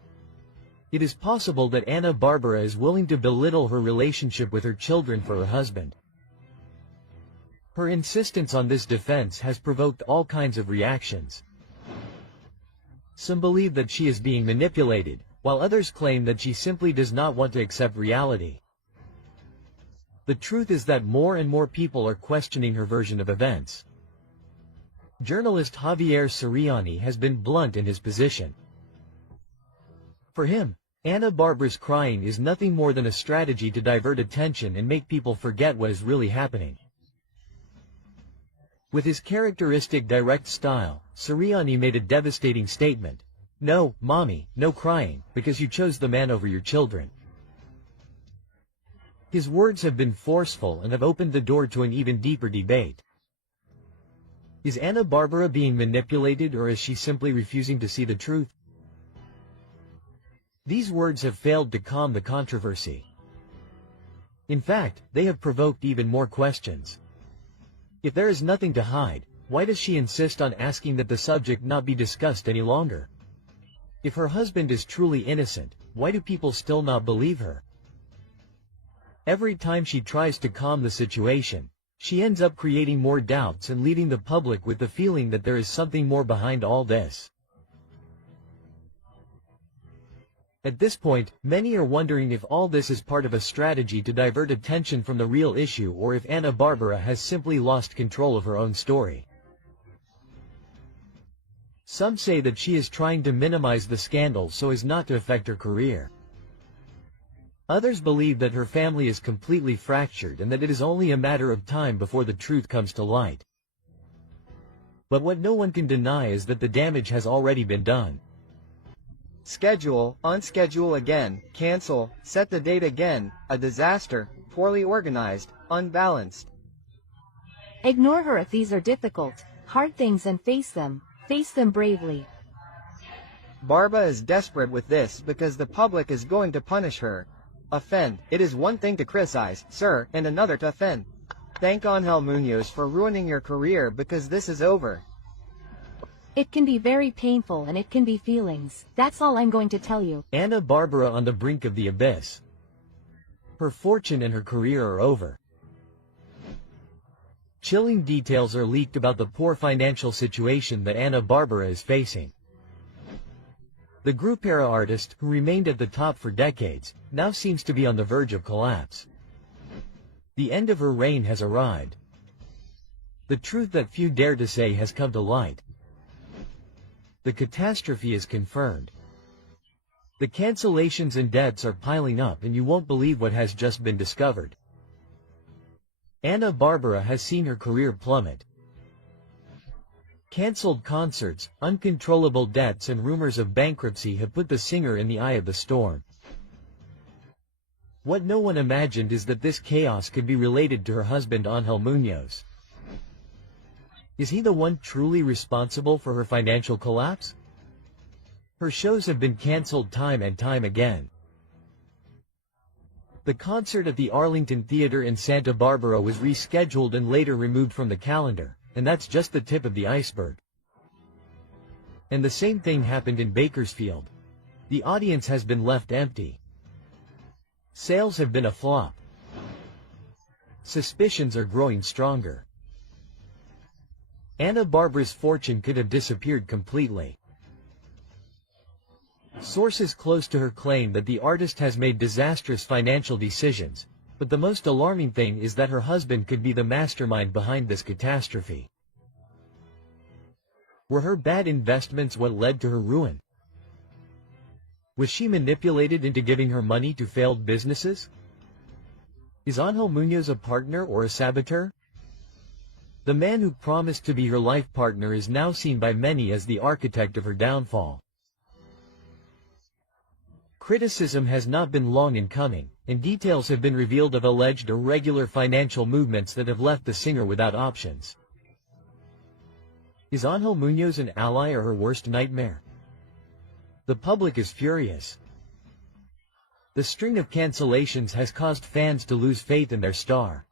It is possible that Ana Bárbara is willing to belittle her relationship with her children for her husband. Her insistence on this defense has provoked all kinds of reactions. Some believe that she is being manipulated, while others claim that she simply does not want to accept reality. The truth is that more and more people are questioning her version of events. Journalist Javier Soriani has been blunt in his position. For him, Ana Bárbara's crying is nothing more than a strategy to divert attention and make people forget what is really happening. With his characteristic direct style, Soriani made a devastating statement. "No, mommy, no crying, because you chose the man over your children." His words have been forceful and have opened the door to an even deeper debate. Is Ana Bárbara being manipulated, or is she simply refusing to see the truth? These words have failed to calm the controversy. In fact, they have provoked even more questions. If there is nothing to hide, why does she insist on asking that the subject not be discussed any longer? If her husband is truly innocent, why do people still not believe her? Every time she tries to calm the situation, she ends up creating more doubts and leaving the public with the feeling that there is something more behind all this. At this point, many are wondering if all this is part of a strategy to divert attention from the real issue, or if Ana Bárbara has simply lost control of her own story. Some say that she is trying to minimize the scandal so as not to affect her career. Others believe that her family is completely fractured and that it is only a matter of time before the truth comes to light. But what no one can deny is that the damage has already been done. Schedule, unschedule again, cancel, set the date again, a disaster, poorly organized, unbalanced. Ignore her if these are difficult, hard things and face them bravely. Barba is desperate with this because the public is going to punish her. Offend. It is one thing to criticize, sir, and another to offend. Thank Ángel Muñoz for ruining your career because this is over. It can be very painful and it can be feelings. That's all I'm going to tell you. Ana Bárbara on the brink of the abyss. Her fortune and her career are over. Chilling details are leaked about the poor financial situation that Ana Bárbara is facing. The group-era artist, who remained at the top for decades, now seems to be on the verge of collapse. The end of her reign has arrived. The truth that few dare to say has come to light. The catastrophe is confirmed. The cancellations and debts are piling up and you won't believe what has just been discovered. Ana Bárbara has seen her career plummet. Cancelled concerts, uncontrollable debts and rumors of bankruptcy have put the singer in the eye of the storm. What no one imagined is that this chaos could be related to her husband Ángel Muñoz. Is he the one truly responsible for her financial collapse? Her shows have been cancelled time and time again. The concert at the Arlington Theater in Santa Barbara was rescheduled and later removed from the calendar, and that's just the tip of the iceberg. And the same thing happened in Bakersfield. The audience has been left empty. Sales have been a flop. Suspicions are growing stronger. Ana Barbara's fortune could have disappeared completely. Sources close to her claim that the artist has made disastrous financial decisions, but the most alarming thing is that her husband could be the mastermind behind this catastrophe. Were her bad investments what led to her ruin? Was she manipulated into giving her money to failed businesses? Is Ángel Muñoz a partner or a saboteur? The man who promised to be her life partner is now seen by many as the architect of her downfall. Criticism has not been long in coming, and details have been revealed of alleged irregular financial movements that have left the singer without options. Is Ángel Muñoz an ally or her worst nightmare? The public is furious. The string of cancellations has caused fans to lose faith in their star.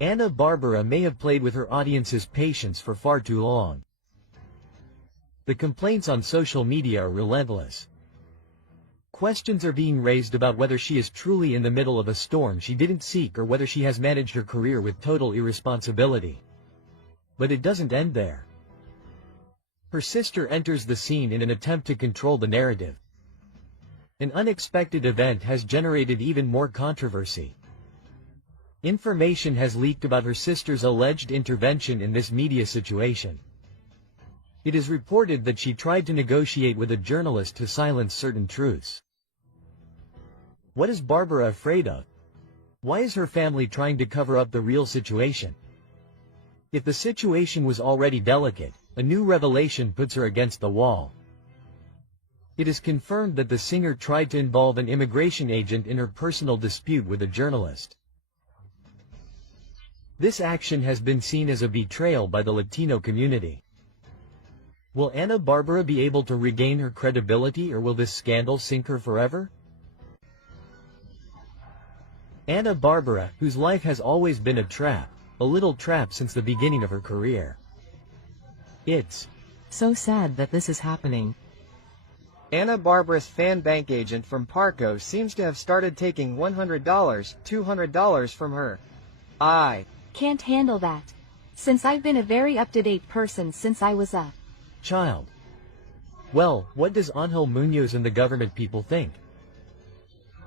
Ana Bárbara may have played with her audience's patience for far too long. The complaints on social media are relentless. Questions are being raised about whether she is truly in the middle of a storm she didn't seek or whether she has managed her career with total irresponsibility. But it doesn't end there. Her sister enters the scene in an attempt to control the narrative. An unexpected event has generated even more controversy. Information has leaked about her sister's alleged intervention in this media situation. It is reported that she tried to negotiate with a journalist to silence certain truths. What is Bárbara afraid of? Why is her family trying to cover up the real situation? If the situation was already delicate, a new revelation puts her against the wall. It is confirmed that the singer tried to involve an immigration agent in her personal dispute with a journalist. This action has been seen as a betrayal by the Latino community. Will Ana Bárbara be able to regain her credibility, or will this scandal sink her forever? Ana Bárbara, whose life has always been a little trap since the beginning of her career. It's so sad that this is happening. Ana Bárbara's fan bank agent from Parco seems to have started taking $100, $200 from her. I can't handle that, since I've been a very up-to-date person since I was a child. Well, what does Ángel Muñoz and the government people think?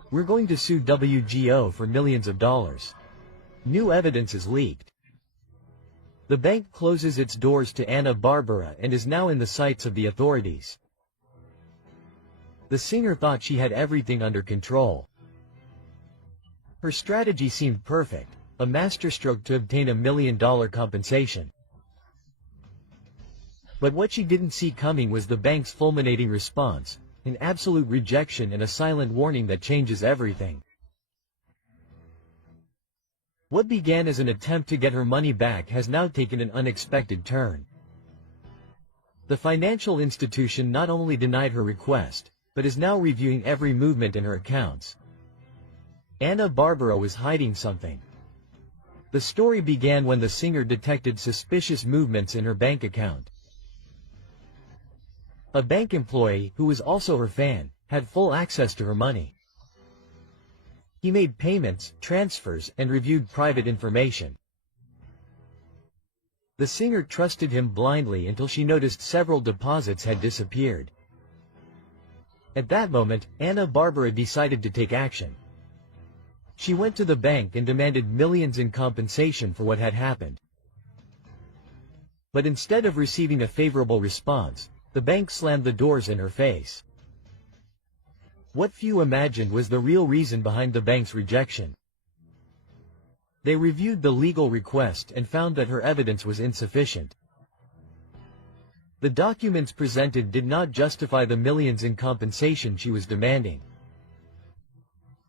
We're going to sue WGO for millions of dollars. New evidence is leaked. The bank closes its doors to Ana Bárbara and is now in the sights of the authorities. The singer thought she had everything under control. Her strategy seemed perfect, a masterstroke to obtain $1 million compensation. But what she didn't see coming was the bank's fulminating response, an absolute rejection and a silent warning that changes everything. What began as an attempt to get her money back has now taken an unexpected turn. The financial institution not only denied her request, but is now reviewing every movement in her accounts. Ana Bárbara was hiding something. The story began when the singer detected suspicious movements in her bank account. A bank employee, who was also her fan, had full access to her money. He made payments, transfers, and reviewed private information. The singer trusted him blindly until she noticed several deposits had disappeared. At that moment, Ana Bárbara decided to take action. She went to the bank and demanded millions in compensation for what had happened. But instead of receiving a favorable response, the bank slammed the doors in her face. What few imagined was the real reason behind the bank's rejection. They reviewed the legal request and found that her evidence was insufficient. The documents presented did not justify the millions in compensation she was demanding.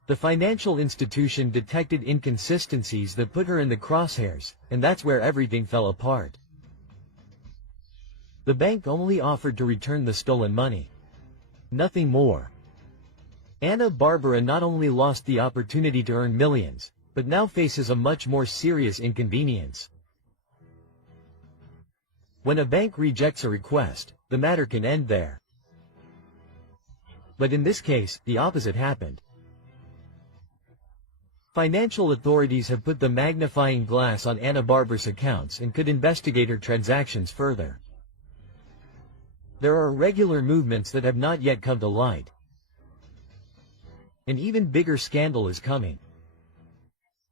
The financial institution detected inconsistencies that put her in the crosshairs, and that's where everything fell apart. The bank only offered to return the stolen money. Nothing more. Ana Bárbara not only lost the opportunity to earn millions, but now faces a much more serious inconvenience. When a bank rejects a request, the matter can end there. But in this case, the opposite happened. Financial authorities have put the magnifying glass on Ana Bárbara's accounts and could investigate her transactions further. There are irregular movements that have not yet come to light. An even bigger scandal is coming.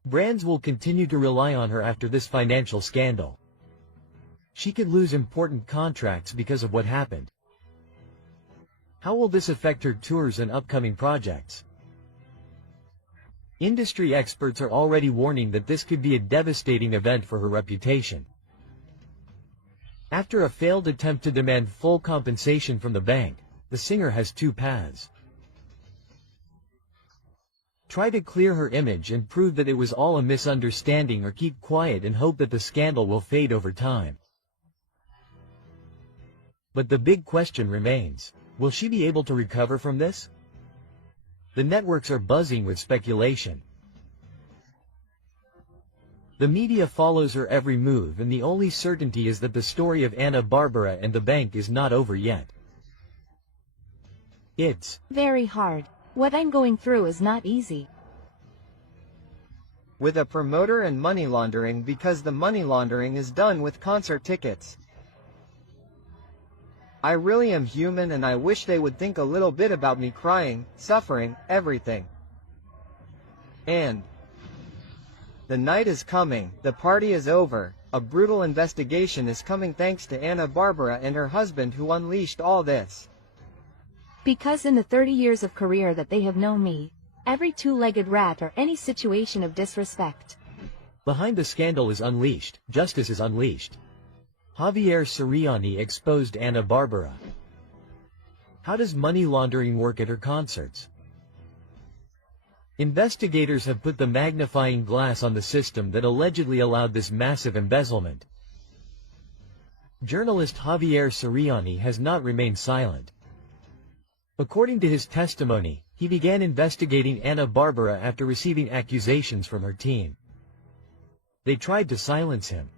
Brands will continue to rely on her after this financial scandal. She could lose important contracts because of what happened. How will this affect her tours and upcoming projects? Industry experts are already warning that this could be a devastating event for her reputation. After a failed attempt to demand full compensation from the bank, the singer has two paths. Try to clear her image and prove that it was all a misunderstanding, or keep quiet and hope that the scandal will fade over time. But the big question remains, will she be able to recover from this? The networks are buzzing with speculation. The media follows her every move, and the only certainty is that the story of Ana Bárbara and the bank is not over yet. It's very hard. What I'm going through is not easy. With a promoter and money laundering, because the money laundering is done with concert tickets. I really am human, and I wish they would think a little bit about me crying, suffering, everything. And the night is coming, the party is over, a brutal investigation is coming thanks to Ana Bárbara and her husband who unleashed all this. Because in the 30 years of career that they have known me, every two-legged rat or any situation of disrespect. Behind the scandal is unleashed, justice is unleashed. Javier Siriani exposed Ana Bárbara. How does money laundering work at her concerts? Investigators have put the magnifying glass on the system that allegedly allowed this massive embezzlement. Journalist Javier Siriani has not remained silent. According to his testimony, he began investigating Ana Bárbara after receiving accusations from her team. They tried to silence him.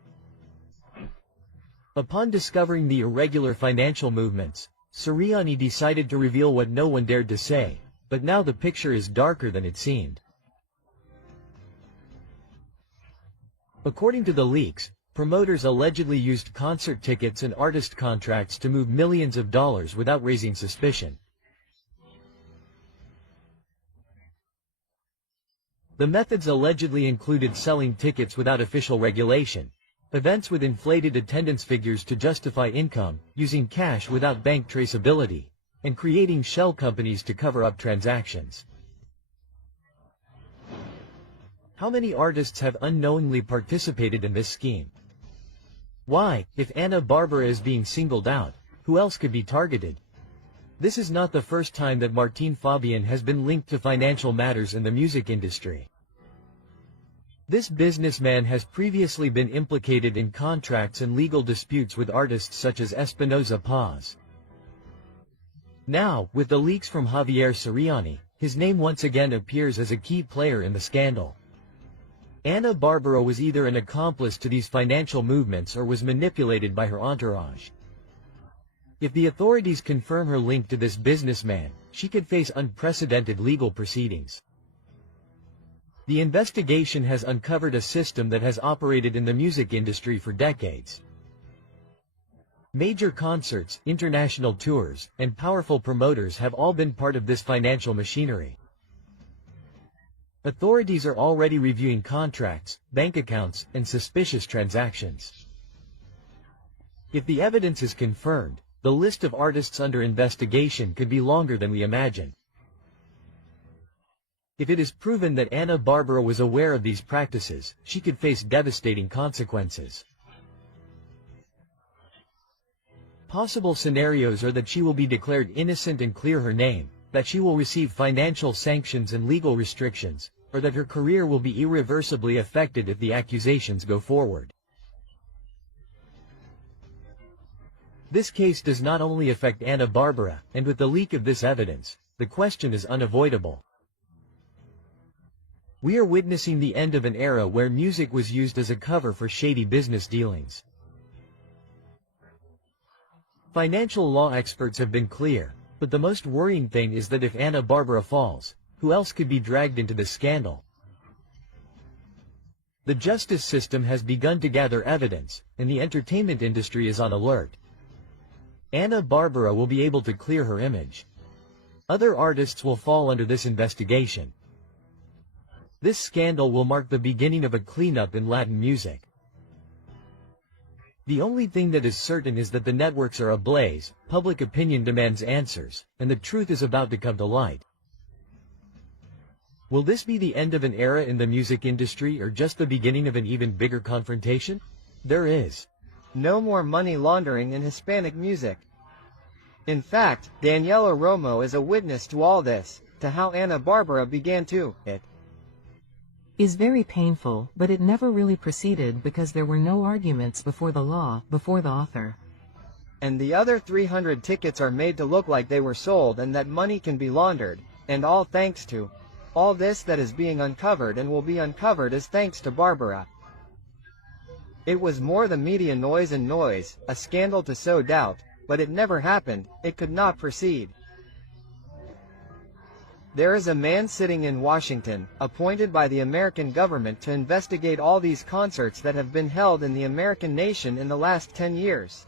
Upon discovering the irregular financial movements, Siriani decided to reveal what no one dared to say, but now the picture is darker than it seemed. According to the leaks, promoters allegedly used concert tickets and artist contracts to move millions of dollars without raising suspicion. The methods allegedly included selling tickets without official regulation, events with inflated attendance figures to justify income, using cash without bank traceability, and creating shell companies to cover up transactions. How many artists have unknowingly participated in this scheme? Why, if Ana Bárbara is being singled out, who else could be targeted? This is not the first time that Martín Fabián has been linked to financial matters in the music industry. This businessman has previously been implicated in contracts and legal disputes with artists such as Espinoza Paz. Now, with the leaks from Javier Siriani, his name once again appears as a key player in the scandal. Ana Bárbara was either an accomplice to these financial movements or was manipulated by her entourage. If the authorities confirm her link to this businessman, she could face unprecedented legal proceedings. The investigation has uncovered a system that has operated in the music industry for decades. Major concerts, international tours, and powerful promoters have all been part of this financial machinery. Authorities are already reviewing contracts, bank accounts, and suspicious transactions. If the evidence is confirmed, the list of artists under investigation could be longer than we imagine. If it is proven that Ana Bárbara was aware of these practices, she could face devastating consequences. Possible scenarios are that she will be declared innocent and clear her name, that she will receive financial sanctions and legal restrictions, or that her career will be irreversibly affected if the accusations go forward. This case does not only affect Ana Bárbara, and with the leak of this evidence, the question is unavoidable. We are witnessing the end of an era where music was used as a cover for shady business dealings. Financial law experts have been clear, but the most worrying thing is that if Ana Bárbara falls, who else could be dragged into this scandal? The justice system has begun to gather evidence, and the entertainment industry is on alert. Ana Bárbara will be able to clear her image. Other artists will fall under this investigation. This scandal will mark the beginning of a cleanup in Latin music. The only thing that is certain is that the networks are ablaze, public opinion demands answers, and the truth is about to come to light. Will this be the end of an era in the music industry or just the beginning of an even bigger confrontation? There is no more money laundering in Hispanic music. In fact, Daniela Romo is a witness to all this, to how Ana Bárbara began to it. Is very painful, but it never really proceeded because there were no arguments before the law, before the author. And the other 300 tickets are made to look like they were sold and that money can be laundered, and all thanks to all this that is being uncovered and will be uncovered is thanks to Bárbara. It was more the media noise and noise, a scandal to sow doubt, but it never happened, it could not proceed. There is a man sitting in Washington, appointed by the American government to investigate all these concerts that have been held in the American nation in the last 10 years.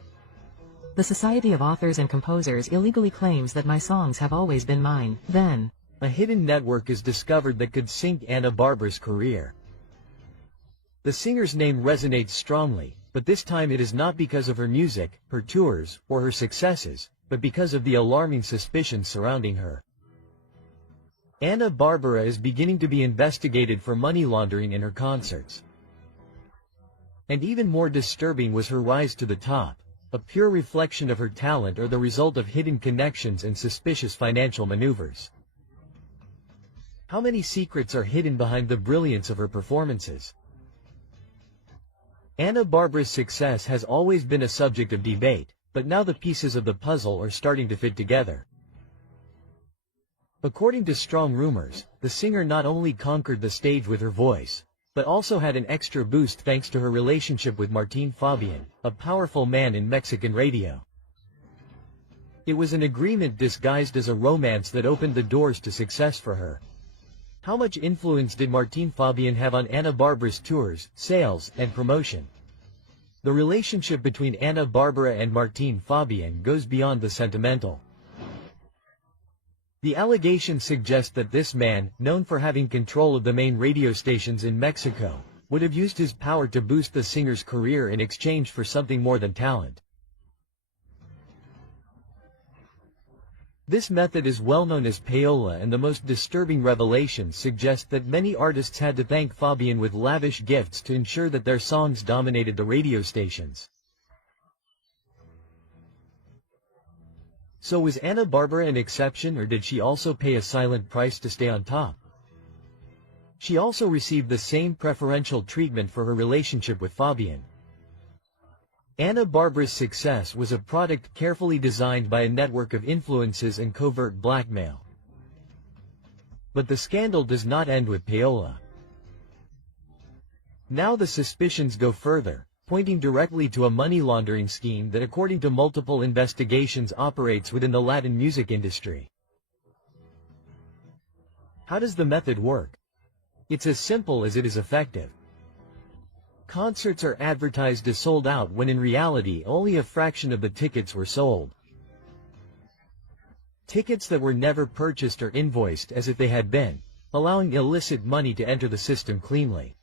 The Society of Authors and Composers illegally claims that my songs have always been mine. Then, a hidden network is discovered that could sink Ana Bárbara's career. The singer's name resonates strongly, but this time it is not because of her music, her tours, or her successes, but because of the alarming suspicions surrounding her. Ana Bárbara is beginning to be investigated for money laundering in her concerts. And even more disturbing was her rise to the top, a pure reflection of her talent or the result of hidden connections and suspicious financial maneuvers. How many secrets are hidden behind the brilliance of her performances? Ana Bárbara's success has always been a subject of debate, but now the pieces of the puzzle are starting to fit together. According to strong rumors, the singer not only conquered the stage with her voice, but also had an extra boost thanks to her relationship with Martín Fabián, a powerful man in Mexican radio. It was an agreement disguised as a romance that opened the doors to success for her. How much influence did Martín Fabián have on Ana Bárbara's tours, sales, and promotion? The relationship between Ana Bárbara and Martín Fabián goes beyond the sentimental. The allegations suggest that this man, known for having control of the main radio stations in Mexico, would have used his power to boost the singer's career in exchange for something more than talent. This method is well known as payola, and the most disturbing revelations suggest that many artists had to thank Fabián with lavish gifts to ensure that their songs dominated the radio stations. So was Ana Bárbara an exception, or did she also pay a silent price to stay on top? She also received the same preferential treatment for her relationship with Fabián. Ana Bárbara's success was a product carefully designed by a network of influences and covert blackmail. But the scandal does not end with payola. Now the suspicions go further, pointing directly to a money laundering scheme that, according to multiple investigations, operates within the Latin music industry. How does the method work? It's as simple as it is effective. Concerts are advertised as sold out when in reality only a fraction of the tickets were sold. Tickets that were never purchased are invoiced as if they had been, allowing illicit money to enter the system cleanly.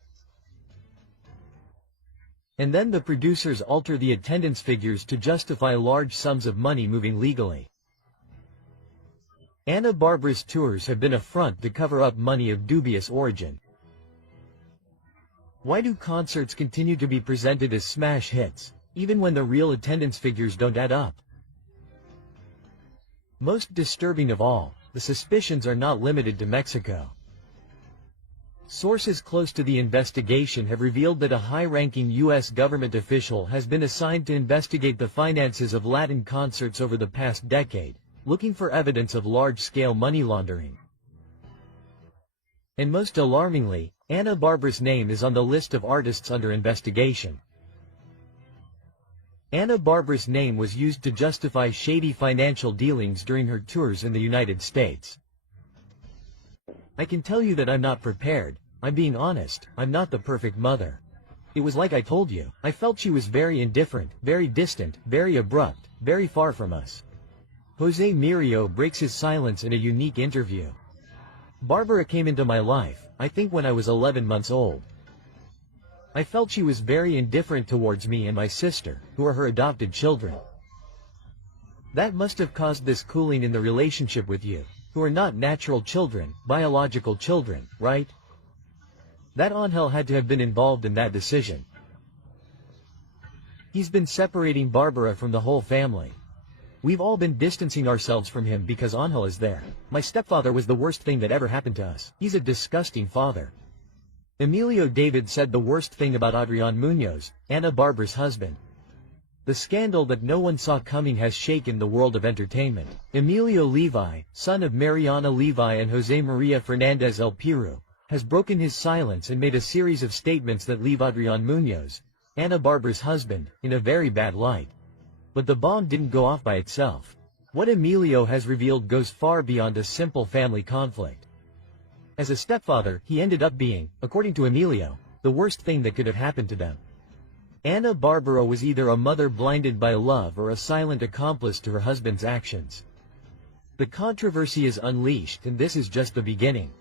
And then the producers alter the attendance figures to justify large sums of money moving legally. Ana Bárbara's tours have been a front to cover up money of dubious origin. Why do concerts continue to be presented as smash hits, even when the real attendance figures don't add up? Most disturbing of all, the suspicions are not limited to Mexico. Sources close to the investigation have revealed that a high-ranking U.S. government official has been assigned to investigate the finances of Latin concerts over the past decade, looking for evidence of large-scale money laundering. And most alarmingly, Ana Bárbara's name is on the list of artists under investigation. Ana Bárbara's name was used to justify shady financial dealings during her tours in the United States. I can tell you that I'm not prepared, I'm being honest, I'm not the perfect mother. It was like I told you, I felt she was very indifferent, very distant, very abrupt, very far from us. Jose Mirio breaks his silence in a unique interview. Barbara came into my life, I think when I was 11 months old. I felt she was very indifferent towards me and my sister, who are her adopted children. That must have caused this cooling in the relationship with you, who are not natural children, biological children, right? That Angel had to have been involved in that decision. He's been separating Barbara from the whole family. We've all been distancing ourselves from him because Angel is there. My stepfather was the worst thing that ever happened to us. He's a disgusting father. Emilio David said the worst thing about Adrian Munoz, Ana Barbara's husband. The scandal that no one saw coming has shaken the world of entertainment. Emilio Levi, son of Mariana Levi and Jose Maria Fernandez El Piru, has broken his silence and made a series of statements that leave Adrian Munoz, Ana Barbara's husband, in a very bad light. But the bomb didn't go off by itself. What Emilio has revealed goes far beyond a simple family conflict. As a stepfather, he ended up being, according to Emilio, the worst thing that could have happened to them. Ana Barbara was either a mother blinded by love or a silent accomplice to her husband's actions. The controversy is unleashed, and this is just the beginning.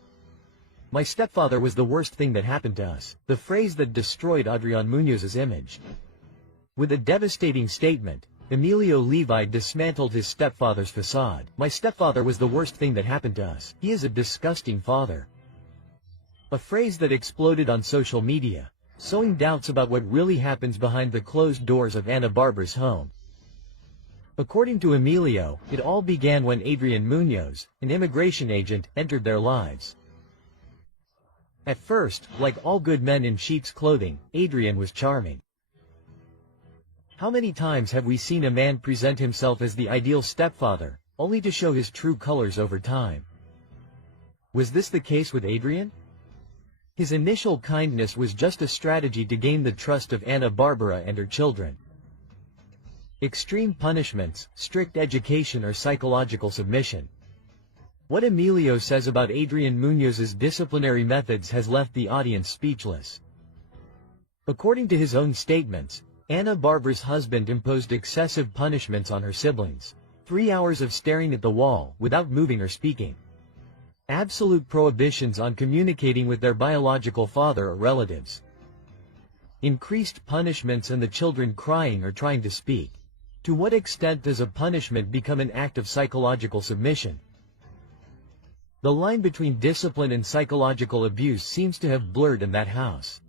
My stepfather was the worst thing that happened to us, the phrase that destroyed Adrian Munoz's image. With a devastating statement, Emilio Levi dismantled his stepfather's facade. My stepfather was the worst thing that happened to us. He is a disgusting father. A phrase that exploded on social media, sowing doubts about what really happens behind the closed doors of Ana Barbara's home. According to Emilio, it all began when Adrian Munoz, an immigration agent, entered their lives. At first, like all good men in sheep's clothing, Adrian was charming. How many times have we seen a man present himself as the ideal stepfather, only to show his true colors over time? Was this the case with Adrian? His initial kindness was just a strategy to gain the trust of Ana Barbara and her children. Extreme punishments, strict education, or psychological submission. What Emilio says about Adrian Munoz's disciplinary methods has left the audience speechless. According to his own statements, Ana Barbara's husband imposed excessive punishments on her siblings. 3 hours of staring at the wall, without moving or speaking. Absolute prohibitions on communicating with their biological father or relatives. Increased punishments and the children crying or trying to speak. To what extent does a punishment become an act of psychological submission? The line between discipline and psychological abuse seems to have blurred in that house.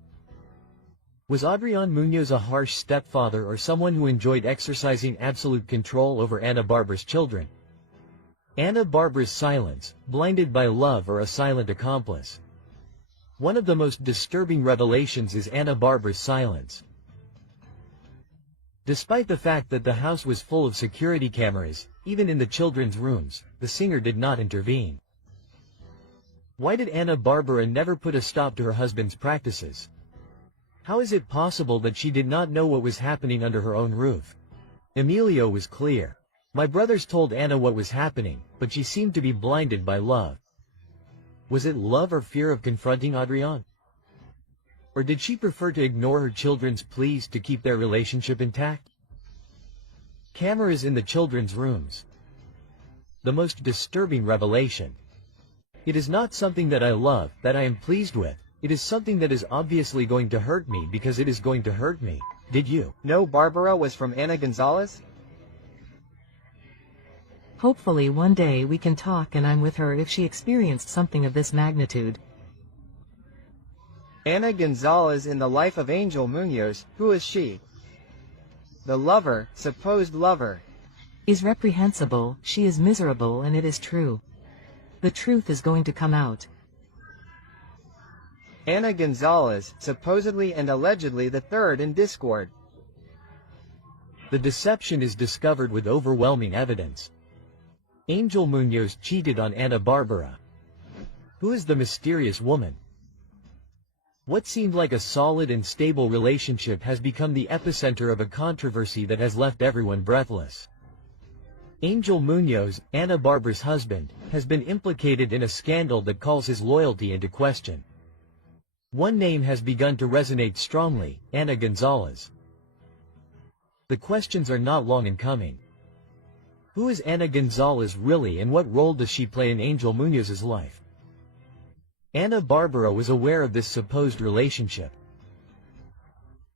Was Adrian Munoz a harsh stepfather or someone who enjoyed exercising absolute control over Ana Barbara's children? Ana Barbara's silence, blinded by love, or a silent accomplice? One of the most disturbing revelations is Ana Barbara's silence. Despite the fact that the house was full of security cameras, even in the children's rooms, the singer did not intervene. Why did Ana Barbara never put a stop to her husband's practices? How is it possible that she did not know what was happening under her own roof? Emilio was clear. My brothers told Ana what was happening, but she seemed to be blinded by love. Was it love or fear of confronting Adrian? Or did she prefer to ignore her children's pleas to keep their relationship intact? Cameras in the children's rooms. The most disturbing revelation. It is not something that I love, that I am pleased with. It is something that is obviously going to hurt me because it is going to hurt me. Did you know Barbara was from Ana Gonzalez? Hopefully one day we can talk and I'm with her if she experienced something of this magnitude. Ana Gonzalez in the life of Angel Munoz, who is she? The lover, supposed lover. Is reprehensible, she is miserable, and it is true. The truth is going to come out. Ana Gonzalez, supposedly and allegedly the third in discord. The deception is discovered with overwhelming evidence. Angel Munoz cheated on Ana Barbara. Who is the mysterious woman? What seemed like a solid and stable relationship has become the epicenter of a controversy that has left everyone breathless. Angel Munoz, Ana Barbara's husband, has been implicated in a scandal that calls his loyalty into question. One name has begun to resonate strongly, Ana Gonzalez. The questions are not long in coming. Who is Ana Gonzalez really, and what role does she play in Angel Muñoz's life? Ana Bárbara was aware of this supposed relationship.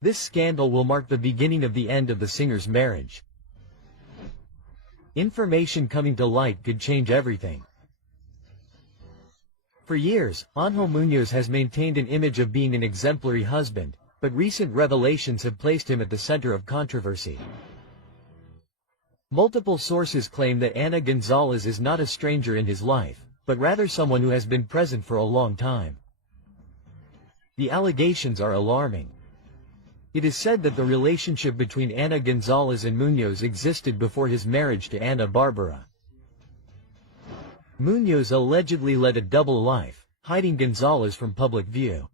This scandal will mark the beginning of the end of the singer's marriage. Information coming to light could change everything. For years, Ángel Muñoz has maintained an image of being an exemplary husband, but recent revelations have placed him at the center of controversy. Multiple sources claim that Ana Gonzalez is not a stranger in his life, but rather someone who has been present for a long time. The allegations are alarming. It is said that the relationship between Ana Gonzalez and Muñoz existed before his marriage to Ana Bárbara. Muñoz allegedly led a double life, hiding Gonzalez from public view.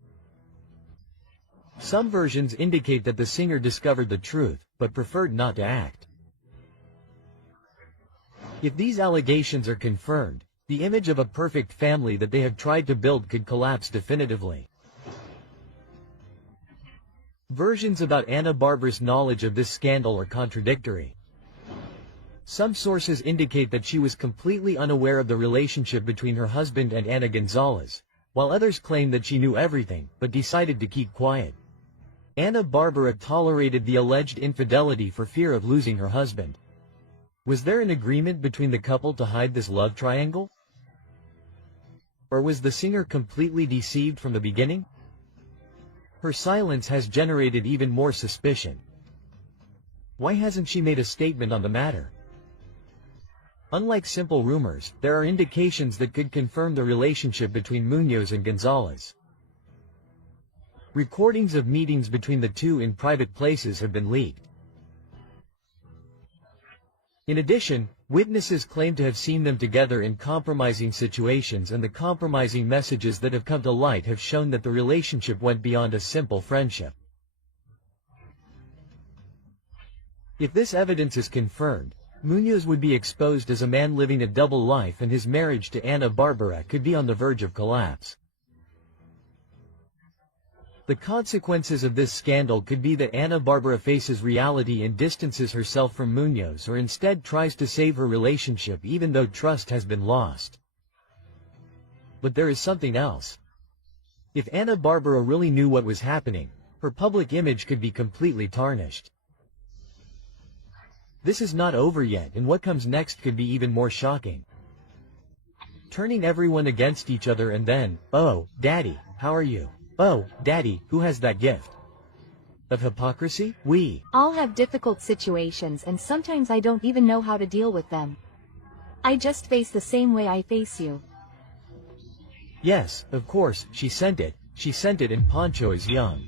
Some versions indicate that the singer discovered the truth, but preferred not to act. If these allegations are confirmed, the image of a perfect family that they have tried to build could collapse definitively. Versions about Ana Bárbara's knowledge of this scandal are contradictory. Some sources indicate that she was completely unaware of the relationship between her husband and Ana Gonzalez, while others claim that she knew everything, but decided to keep quiet. Ana Bárbara tolerated the alleged infidelity for fear of losing her husband. Was there an agreement between the couple to hide this love triangle? Or was the singer completely deceived from the beginning? Her silence has generated even more suspicion. Why hasn't she made a statement on the matter? Unlike simple rumors, there are indications that could confirm the relationship between Muñoz and Gonzalez. Recordings of meetings between the two in private places have been leaked. In addition, witnesses claim to have seen them together in compromising situations, and the compromising messages that have come to light have shown that the relationship went beyond a simple friendship. If this evidence is confirmed, Muñoz would be exposed as a man living a double life, and his marriage to Ana Bárbara could be on the verge of collapse. The consequences of this scandal could be that Ana Bárbara faces reality and distances herself from Muñoz, or instead tries to save her relationship even though trust has been lost. But there is something else. If Ana Bárbara really knew what was happening, her public image could be completely tarnished. This is not over yet, and what comes next could be even more shocking. Turning everyone against each other, and then, "Oh, Daddy, how are you? Oh, Daddy, who has that gift?" Of hypocrisy, we all have difficult situations, and sometimes I don't even know how to deal with them. I just face the same way I face you. Yes, of course, she sent it. She sent it, and Pancho is young.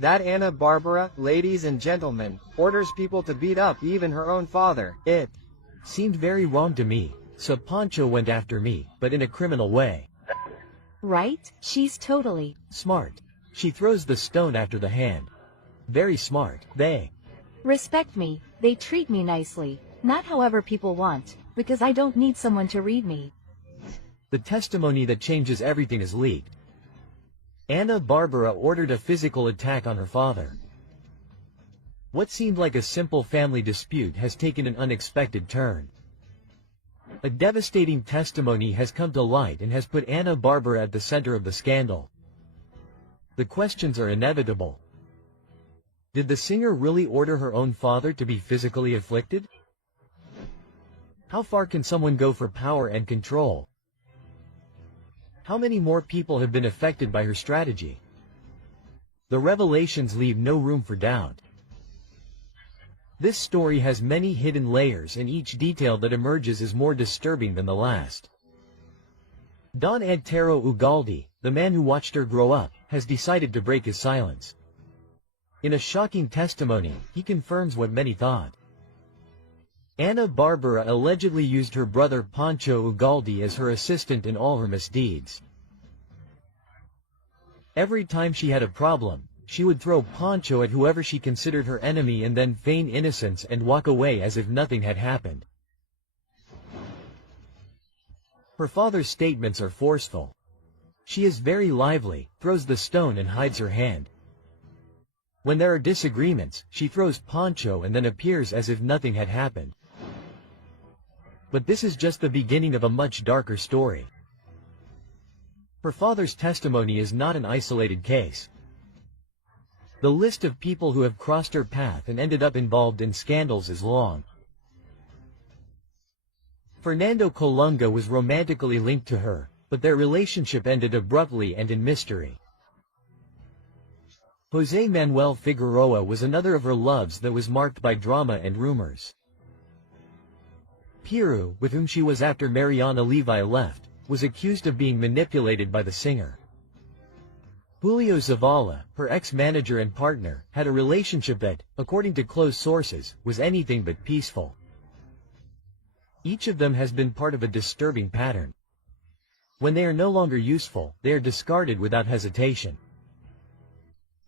That Ana Bárbara, ladies and gentlemen, orders people to beat up even her own father. It seemed very wrong to me, so Pancho went after me, but in a criminal way. Right? She's totally smart. She throws the stone after the hand. Very smart. They respect me, they treat me nicely, not however people want, because I don't need someone to read me. The testimony that changes everything is leaked. Ana Bárbara ordered a physical attack on her father. What seemed like a simple family dispute has taken an unexpected turn. A devastating testimony has come to light and has put Ana Bárbara at the center of the scandal. The questions are inevitable. Did the singer really order her own father to be physically afflicted? How far can someone go for power and control? How many more people have been affected by her strategy? The revelations leave no room for doubt. This story has many hidden layers, and each detail that emerges is more disturbing than the last. Don Antero Ugalde, the man who watched her grow up, has decided to break his silence. In a shocking testimony, he confirms what many thought. Ana Bárbara allegedly used her brother Pancho Ugalde as her assistant in all her misdeeds. Every time she had a problem, she would throw Pancho at whoever she considered her enemy and then feign innocence and walk away as if nothing had happened. Her father's statements are forceful. She is very lively, throws the stone and hides her hand. When there are disagreements, she throws Pancho and then appears as if nothing had happened. But this is just the beginning of a much darker story. Her father's testimony is not an isolated case. The list of people who have crossed her path and ended up involved in scandals is long. Fernando Colunga was romantically linked to her, but their relationship ended abruptly and in mystery. José Manuel Figueroa was another of her loves that was marked by drama and rumors. Piru, with whom she was after Mariana Levi left, was accused of being manipulated by the singer. Julio Zavala, her ex-manager and partner, had a relationship that, according to close sources, was anything but peaceful. Each of them has been part of a disturbing pattern. When they are no longer useful, they are discarded without hesitation.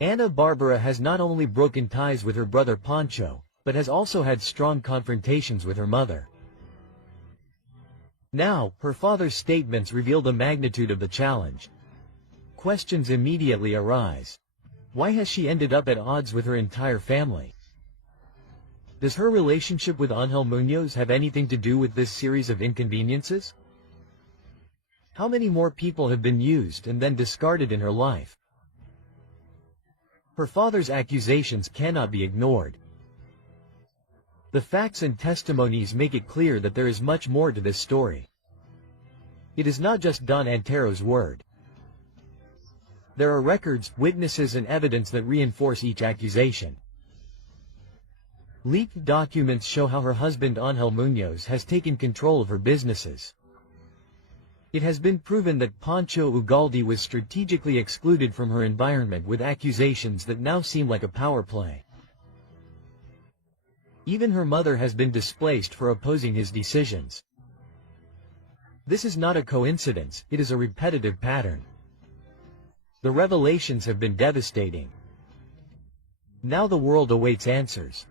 Ana Bárbara has not only broken ties with her brother Pancho, but has also had strong confrontations with her mother. Now, her father's statements reveal the magnitude of the challenge. Questions immediately arise. Why has she ended up at odds with her entire family? Does her relationship with Ángel Muñoz have anything to do with this series of inconveniences? How many more people have been used and then discarded in her life? Her father's accusations cannot be ignored. The facts and testimonies make it clear that there is much more to this story. It is not just Don Antero's word. There are records, witnesses and evidence that reinforce each accusation. Leaked documents show how her husband Ángel Muñoz has taken control of her businesses. It has been proven that Pancho Ugalde was strategically excluded from her environment with accusations that now seem like a power play. Even her mother has been displaced for opposing his decisions. This is not a coincidence, it is a repetitive pattern. The revelations have been devastating. Now the world awaits answers.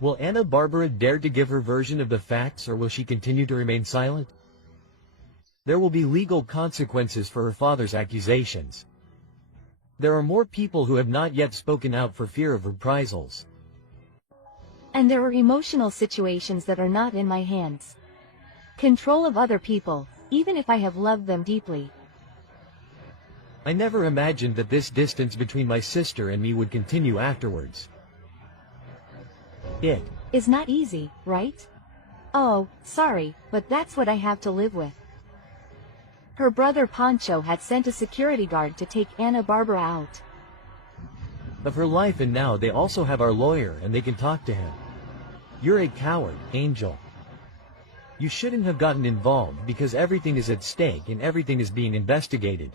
Will Ana Bárbara dare to give her version of the facts, or will she continue to remain silent? There will be legal consequences for her father's accusations. There are more people who have not yet spoken out for fear of reprisals. And there are emotional situations that are not in my hands. Control of other people, even if I have loved them deeply. I never imagined that this distance between my sister and me would continue afterwards. It is not easy, right? Oh, sorry, but that's what I have to live with. Her brother Pancho had sent a security guard to take Ana Bárbara out of her life, and now they also have our lawyer and they can talk to him. You're a coward, Angel. You shouldn't have gotten involved because everything is at stake and everything is being investigated.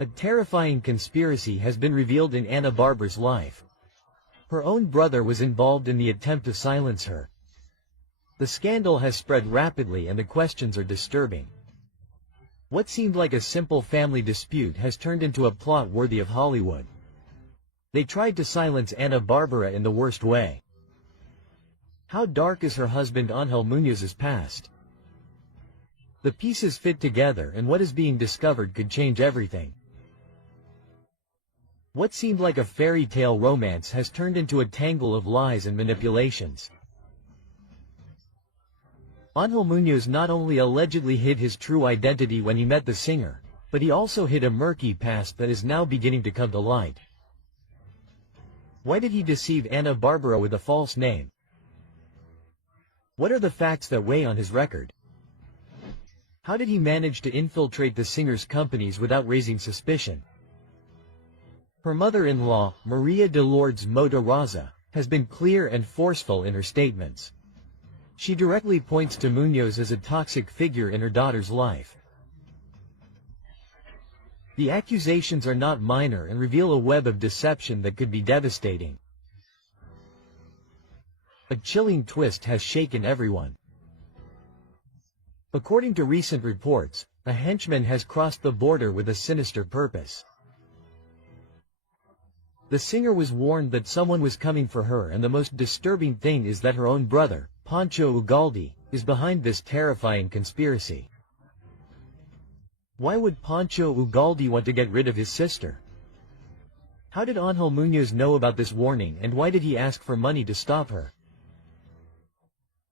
A terrifying conspiracy has been revealed in Ana Bárbara's life. Her own brother was involved in the attempt to silence her. The scandal has spread rapidly and the questions are disturbing. What seemed like a simple family dispute has turned into a plot worthy of Hollywood. They tried to silence Ana Bárbara in the worst way. How dark is her husband Ángel Muñoz's past? The pieces fit together and what is being discovered could change everything. What seemed like a fairy tale romance has turned into a tangle of lies and manipulations. Ángel Muñoz not only allegedly hid his true identity when he met the singer, but he also hid a murky past that is now beginning to come to light. Why did he deceive Ana Bárbara with a false name? What are the facts that weigh on his record? How did he manage to infiltrate the singer's companies without raising suspicion? Her mother-in-law, Maria de Lourdes Mota Raza, has been clear and forceful in her statements. She directly points to Muñoz as a toxic figure in her daughter's life. The accusations are not minor and reveal a web of deception that could be devastating. A chilling twist has shaken everyone. According to recent reports, a henchman has crossed the border with a sinister purpose. The singer was warned that someone was coming for her, and the most disturbing thing is that her own brother, Pancho Ugalde, is behind this terrifying conspiracy. Why would Pancho Ugalde want to get rid of his sister? How did Ángel Muñoz know about this warning, and why did he ask for money to stop her?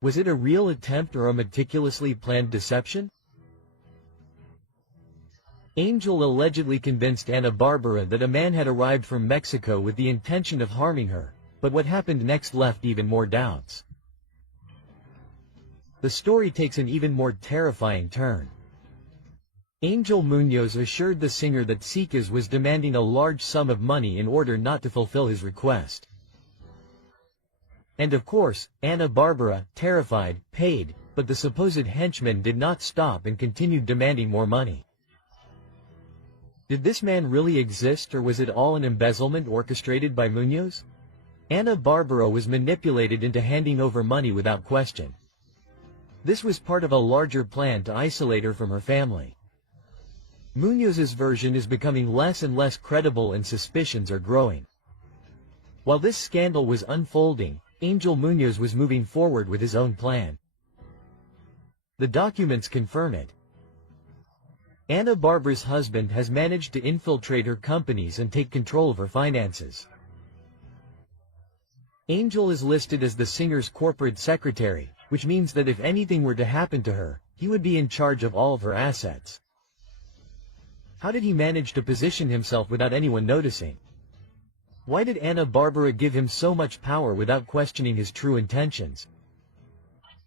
Was it a real attempt or a meticulously planned deception? Angel allegedly convinced Ana Bárbara that a man had arrived from Mexico with the intention of harming her, but what happened next left even more doubts. The story takes an even more terrifying turn. Angel Muñoz assured the singer that Chismes was demanding a large sum of money in order not to fulfill his request. And of course, Ana Bárbara, terrified, paid, but the supposed henchman did not stop and continued demanding more money. Did this man really exist, or was it all an embezzlement orchestrated by Muñoz? Ana Bárbara was manipulated into handing over money without question. This was part of a larger plan to isolate her from her family. Muñoz's version is becoming less and less credible and suspicions are growing. While this scandal was unfolding, Angel Muñoz was moving forward with his own plan. The documents confirm it. Ana Bárbara's husband has managed to infiltrate her companies and take control of her finances. Angel is listed as the singer's corporate secretary, which means that if anything were to happen to her, he would be in charge of all of her assets. How did he manage to position himself without anyone noticing? Why did Ana Bárbara give him so much power without questioning his true intentions?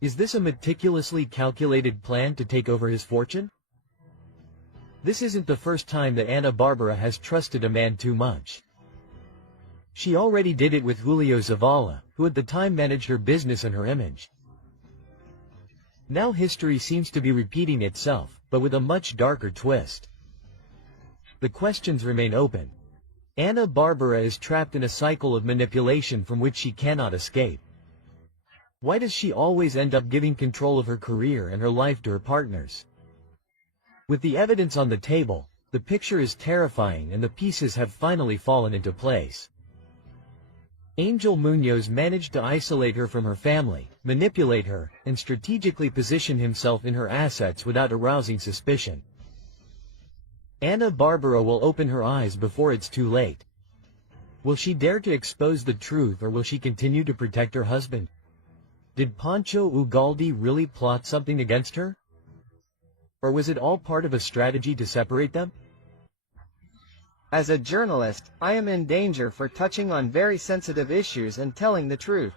Is this a meticulously calculated plan to take over his fortune? This isn't the first time that Ana Bárbara has trusted a man too much. She already did it with Julio Zavala, who at the time managed her business and her image. Now history seems to be repeating itself, but with a much darker twist. The questions remain open. Ana Bárbara is trapped in a cycle of manipulation from which she cannot escape. Why does she always end up giving control of her career and her life to her partners? With the evidence on the table, the picture is terrifying and the pieces have finally fallen into place. Angel Muñoz managed to isolate her from her family, manipulate her, and strategically position himself in her assets without arousing suspicion. Ana Bárbara will open her eyes before it's too late. Will she dare to expose the truth, or will she continue to protect her husband? Did Pancho Ugalde really plot something against her? Or was it all part of a strategy to separate them? As a journalist, I am in danger for touching on very sensitive issues and telling the truth.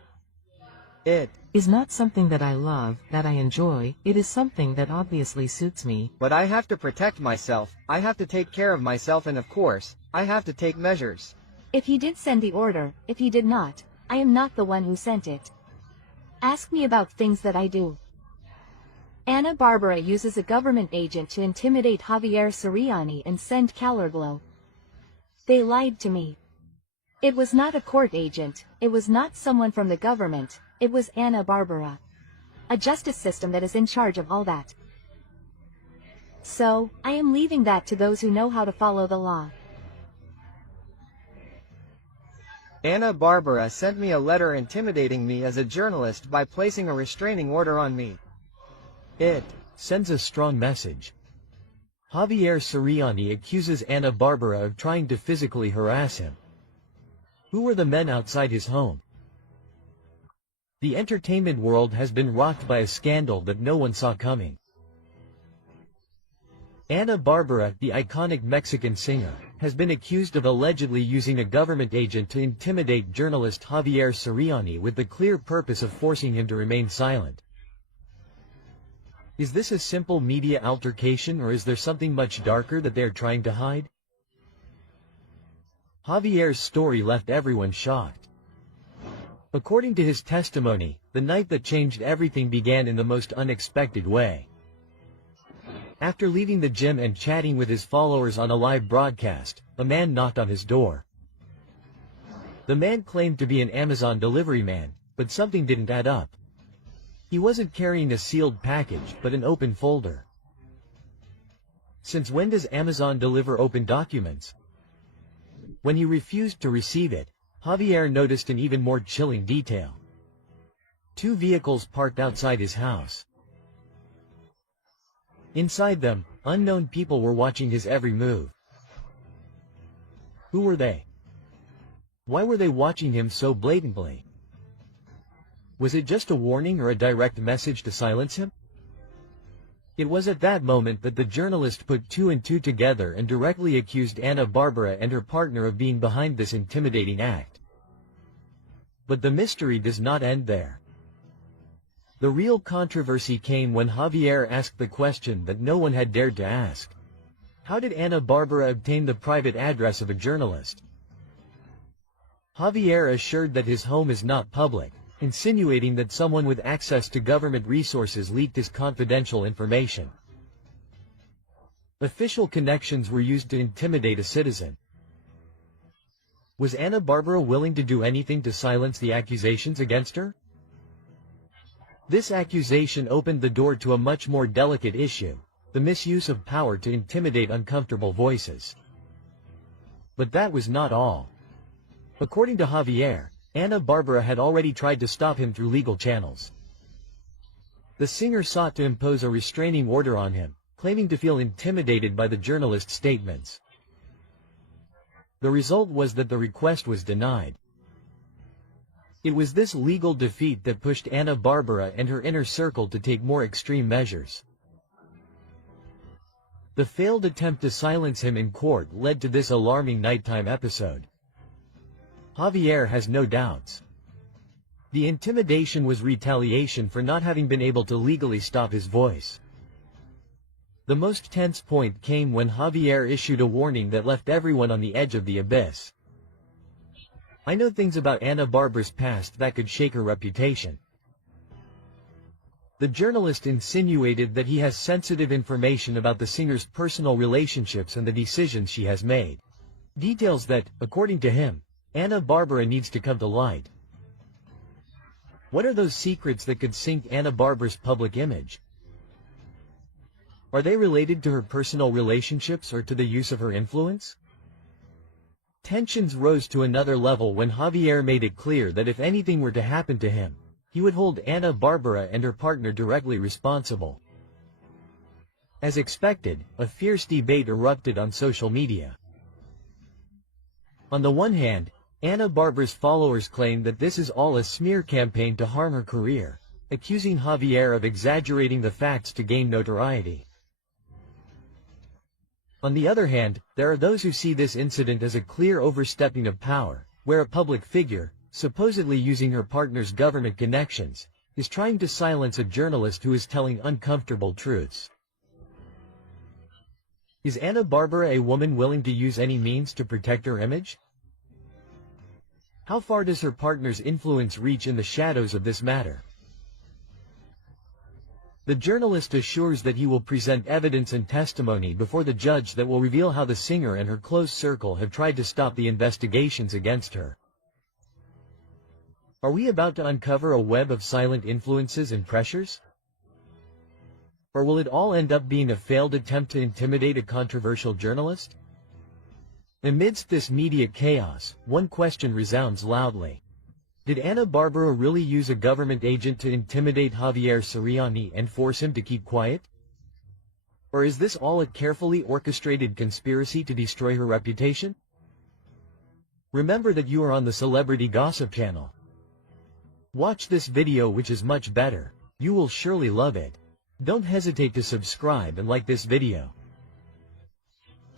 It is not something that I love, that I enjoy, it is something that obviously suits me. But I have to protect myself, I have to take care of myself, and of course, I have to take measures. If he did send the order, if he did not, I am not the one who sent it. Ask me about things that I do. Ana Bárbara uses a government agent to intimidate Javier Soriani and send Calorglo. They lied to me. It was not a court agent, it was not someone from the government, it was Ana Bárbara. A justice system that is in charge of all that. So, I am leaving that to those who know how to follow the law. Ana Bárbara sent me a letter intimidating me as a journalist by placing a restraining order on me. It sends a strong message. Javier Soriani accuses Ana Bárbara of trying to physically harass him. Who were the men outside his home? The entertainment world has been rocked by a scandal that no one saw coming. Ana Bárbara, the iconic Mexican singer, has been accused of allegedly using a government agent to intimidate journalist Javier Soriani with the clear purpose of forcing him to remain silent. Is this a simple media altercation, or is there something much darker that they are trying to hide? Javier's story left everyone shocked. According to his testimony, the night that changed everything began in the most unexpected way. After leaving the gym and chatting with his followers on a live broadcast, a man knocked on his door. The man claimed to be an Amazon delivery man, but something didn't add up. He wasn't carrying a sealed package, but an open folder. Since when does Amazon deliver open documents? When he refused to receive it, Javier noticed an even more chilling detail. 2 vehicles parked outside his house. Inside them, Unknown people were watching his every move. Who were they? Why were they watching him so blatantly? Was it just a warning or a direct message to silence him? It was at that moment that the journalist put two and two together and directly accused Ana Bárbara and her partner of being behind this intimidating act. But the mystery does not end there. The real controversy came when Javier asked the question that no one had dared to ask. How did Ana Bárbara obtain the private address of a journalist? Javier assured that his home is not public, insinuating that someone with access to government resources leaked his confidential information. Official connections were used to intimidate a citizen. Was Ana Bárbara willing to do anything to silence the accusations against her? This accusation opened the door to a much more delicate issue, the misuse of power to intimidate uncomfortable voices. But that was not all. According to Javier, Ana Bárbara had already tried to stop him through legal channels. The singer sought to impose a restraining order on him, claiming to feel intimidated by the journalist's statements. The result was that the request was denied. It was this legal defeat that pushed Ana Bárbara and her inner circle to take more extreme measures. The failed attempt to silence him in court led to this alarming nighttime episode. Javier has no doubts. The intimidation was retaliation for not having been able to legally stop his voice. The most tense point came when Javier issued a warning that left everyone on the edge of the abyss. I know things about Ana Bárbara's past that could shake her reputation. The journalist insinuated that he has sensitive information about the singer's personal relationships and the decisions she has made. Details that, according to him, Ana Bárbara needs to come to light. What are those secrets that could sink Ana Bárbara's public image? Are they related to her personal relationships or to the use of her influence? Tensions rose to another level when Javier made it clear that if anything were to happen to him, he would hold Ana Bárbara and her partner directly responsible. As expected, a fierce debate erupted on social media. On the one hand, Ana Bárbara's followers claim that this is all a smear campaign to harm her career, accusing Javier of exaggerating the facts to gain notoriety. On the other hand, there are those who see this incident as a clear overstepping of power, where a public figure, supposedly using her partner's government connections, is trying to silence a journalist who is telling uncomfortable truths. Is Ana Bárbara a woman willing to use any means to protect her image? How far does her partner's influence reach in the shadows of this matter? The journalist assures that he will present evidence and testimony before the judge that will reveal how the singer and her close circle have tried to stop the investigations against her. Are we about to uncover a web of silent influences and pressures? Or will it all end up being a failed attempt to intimidate a controversial journalist? Amidst this media chaos, one question resounds loudly. Did Ana Bárbara really use a government agent to intimidate Javier Soriani and force him to keep quiet? Or is this all a carefully orchestrated conspiracy to destroy her reputation? Remember that you are on the Celebrity Gossip channel. Watch this video, which is much better. You will surely love it. Don't hesitate to subscribe and like this video.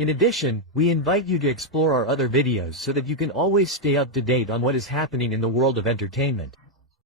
In addition, we invite you to explore our other videos so that you can always stay up to date on what is happening in the world of entertainment.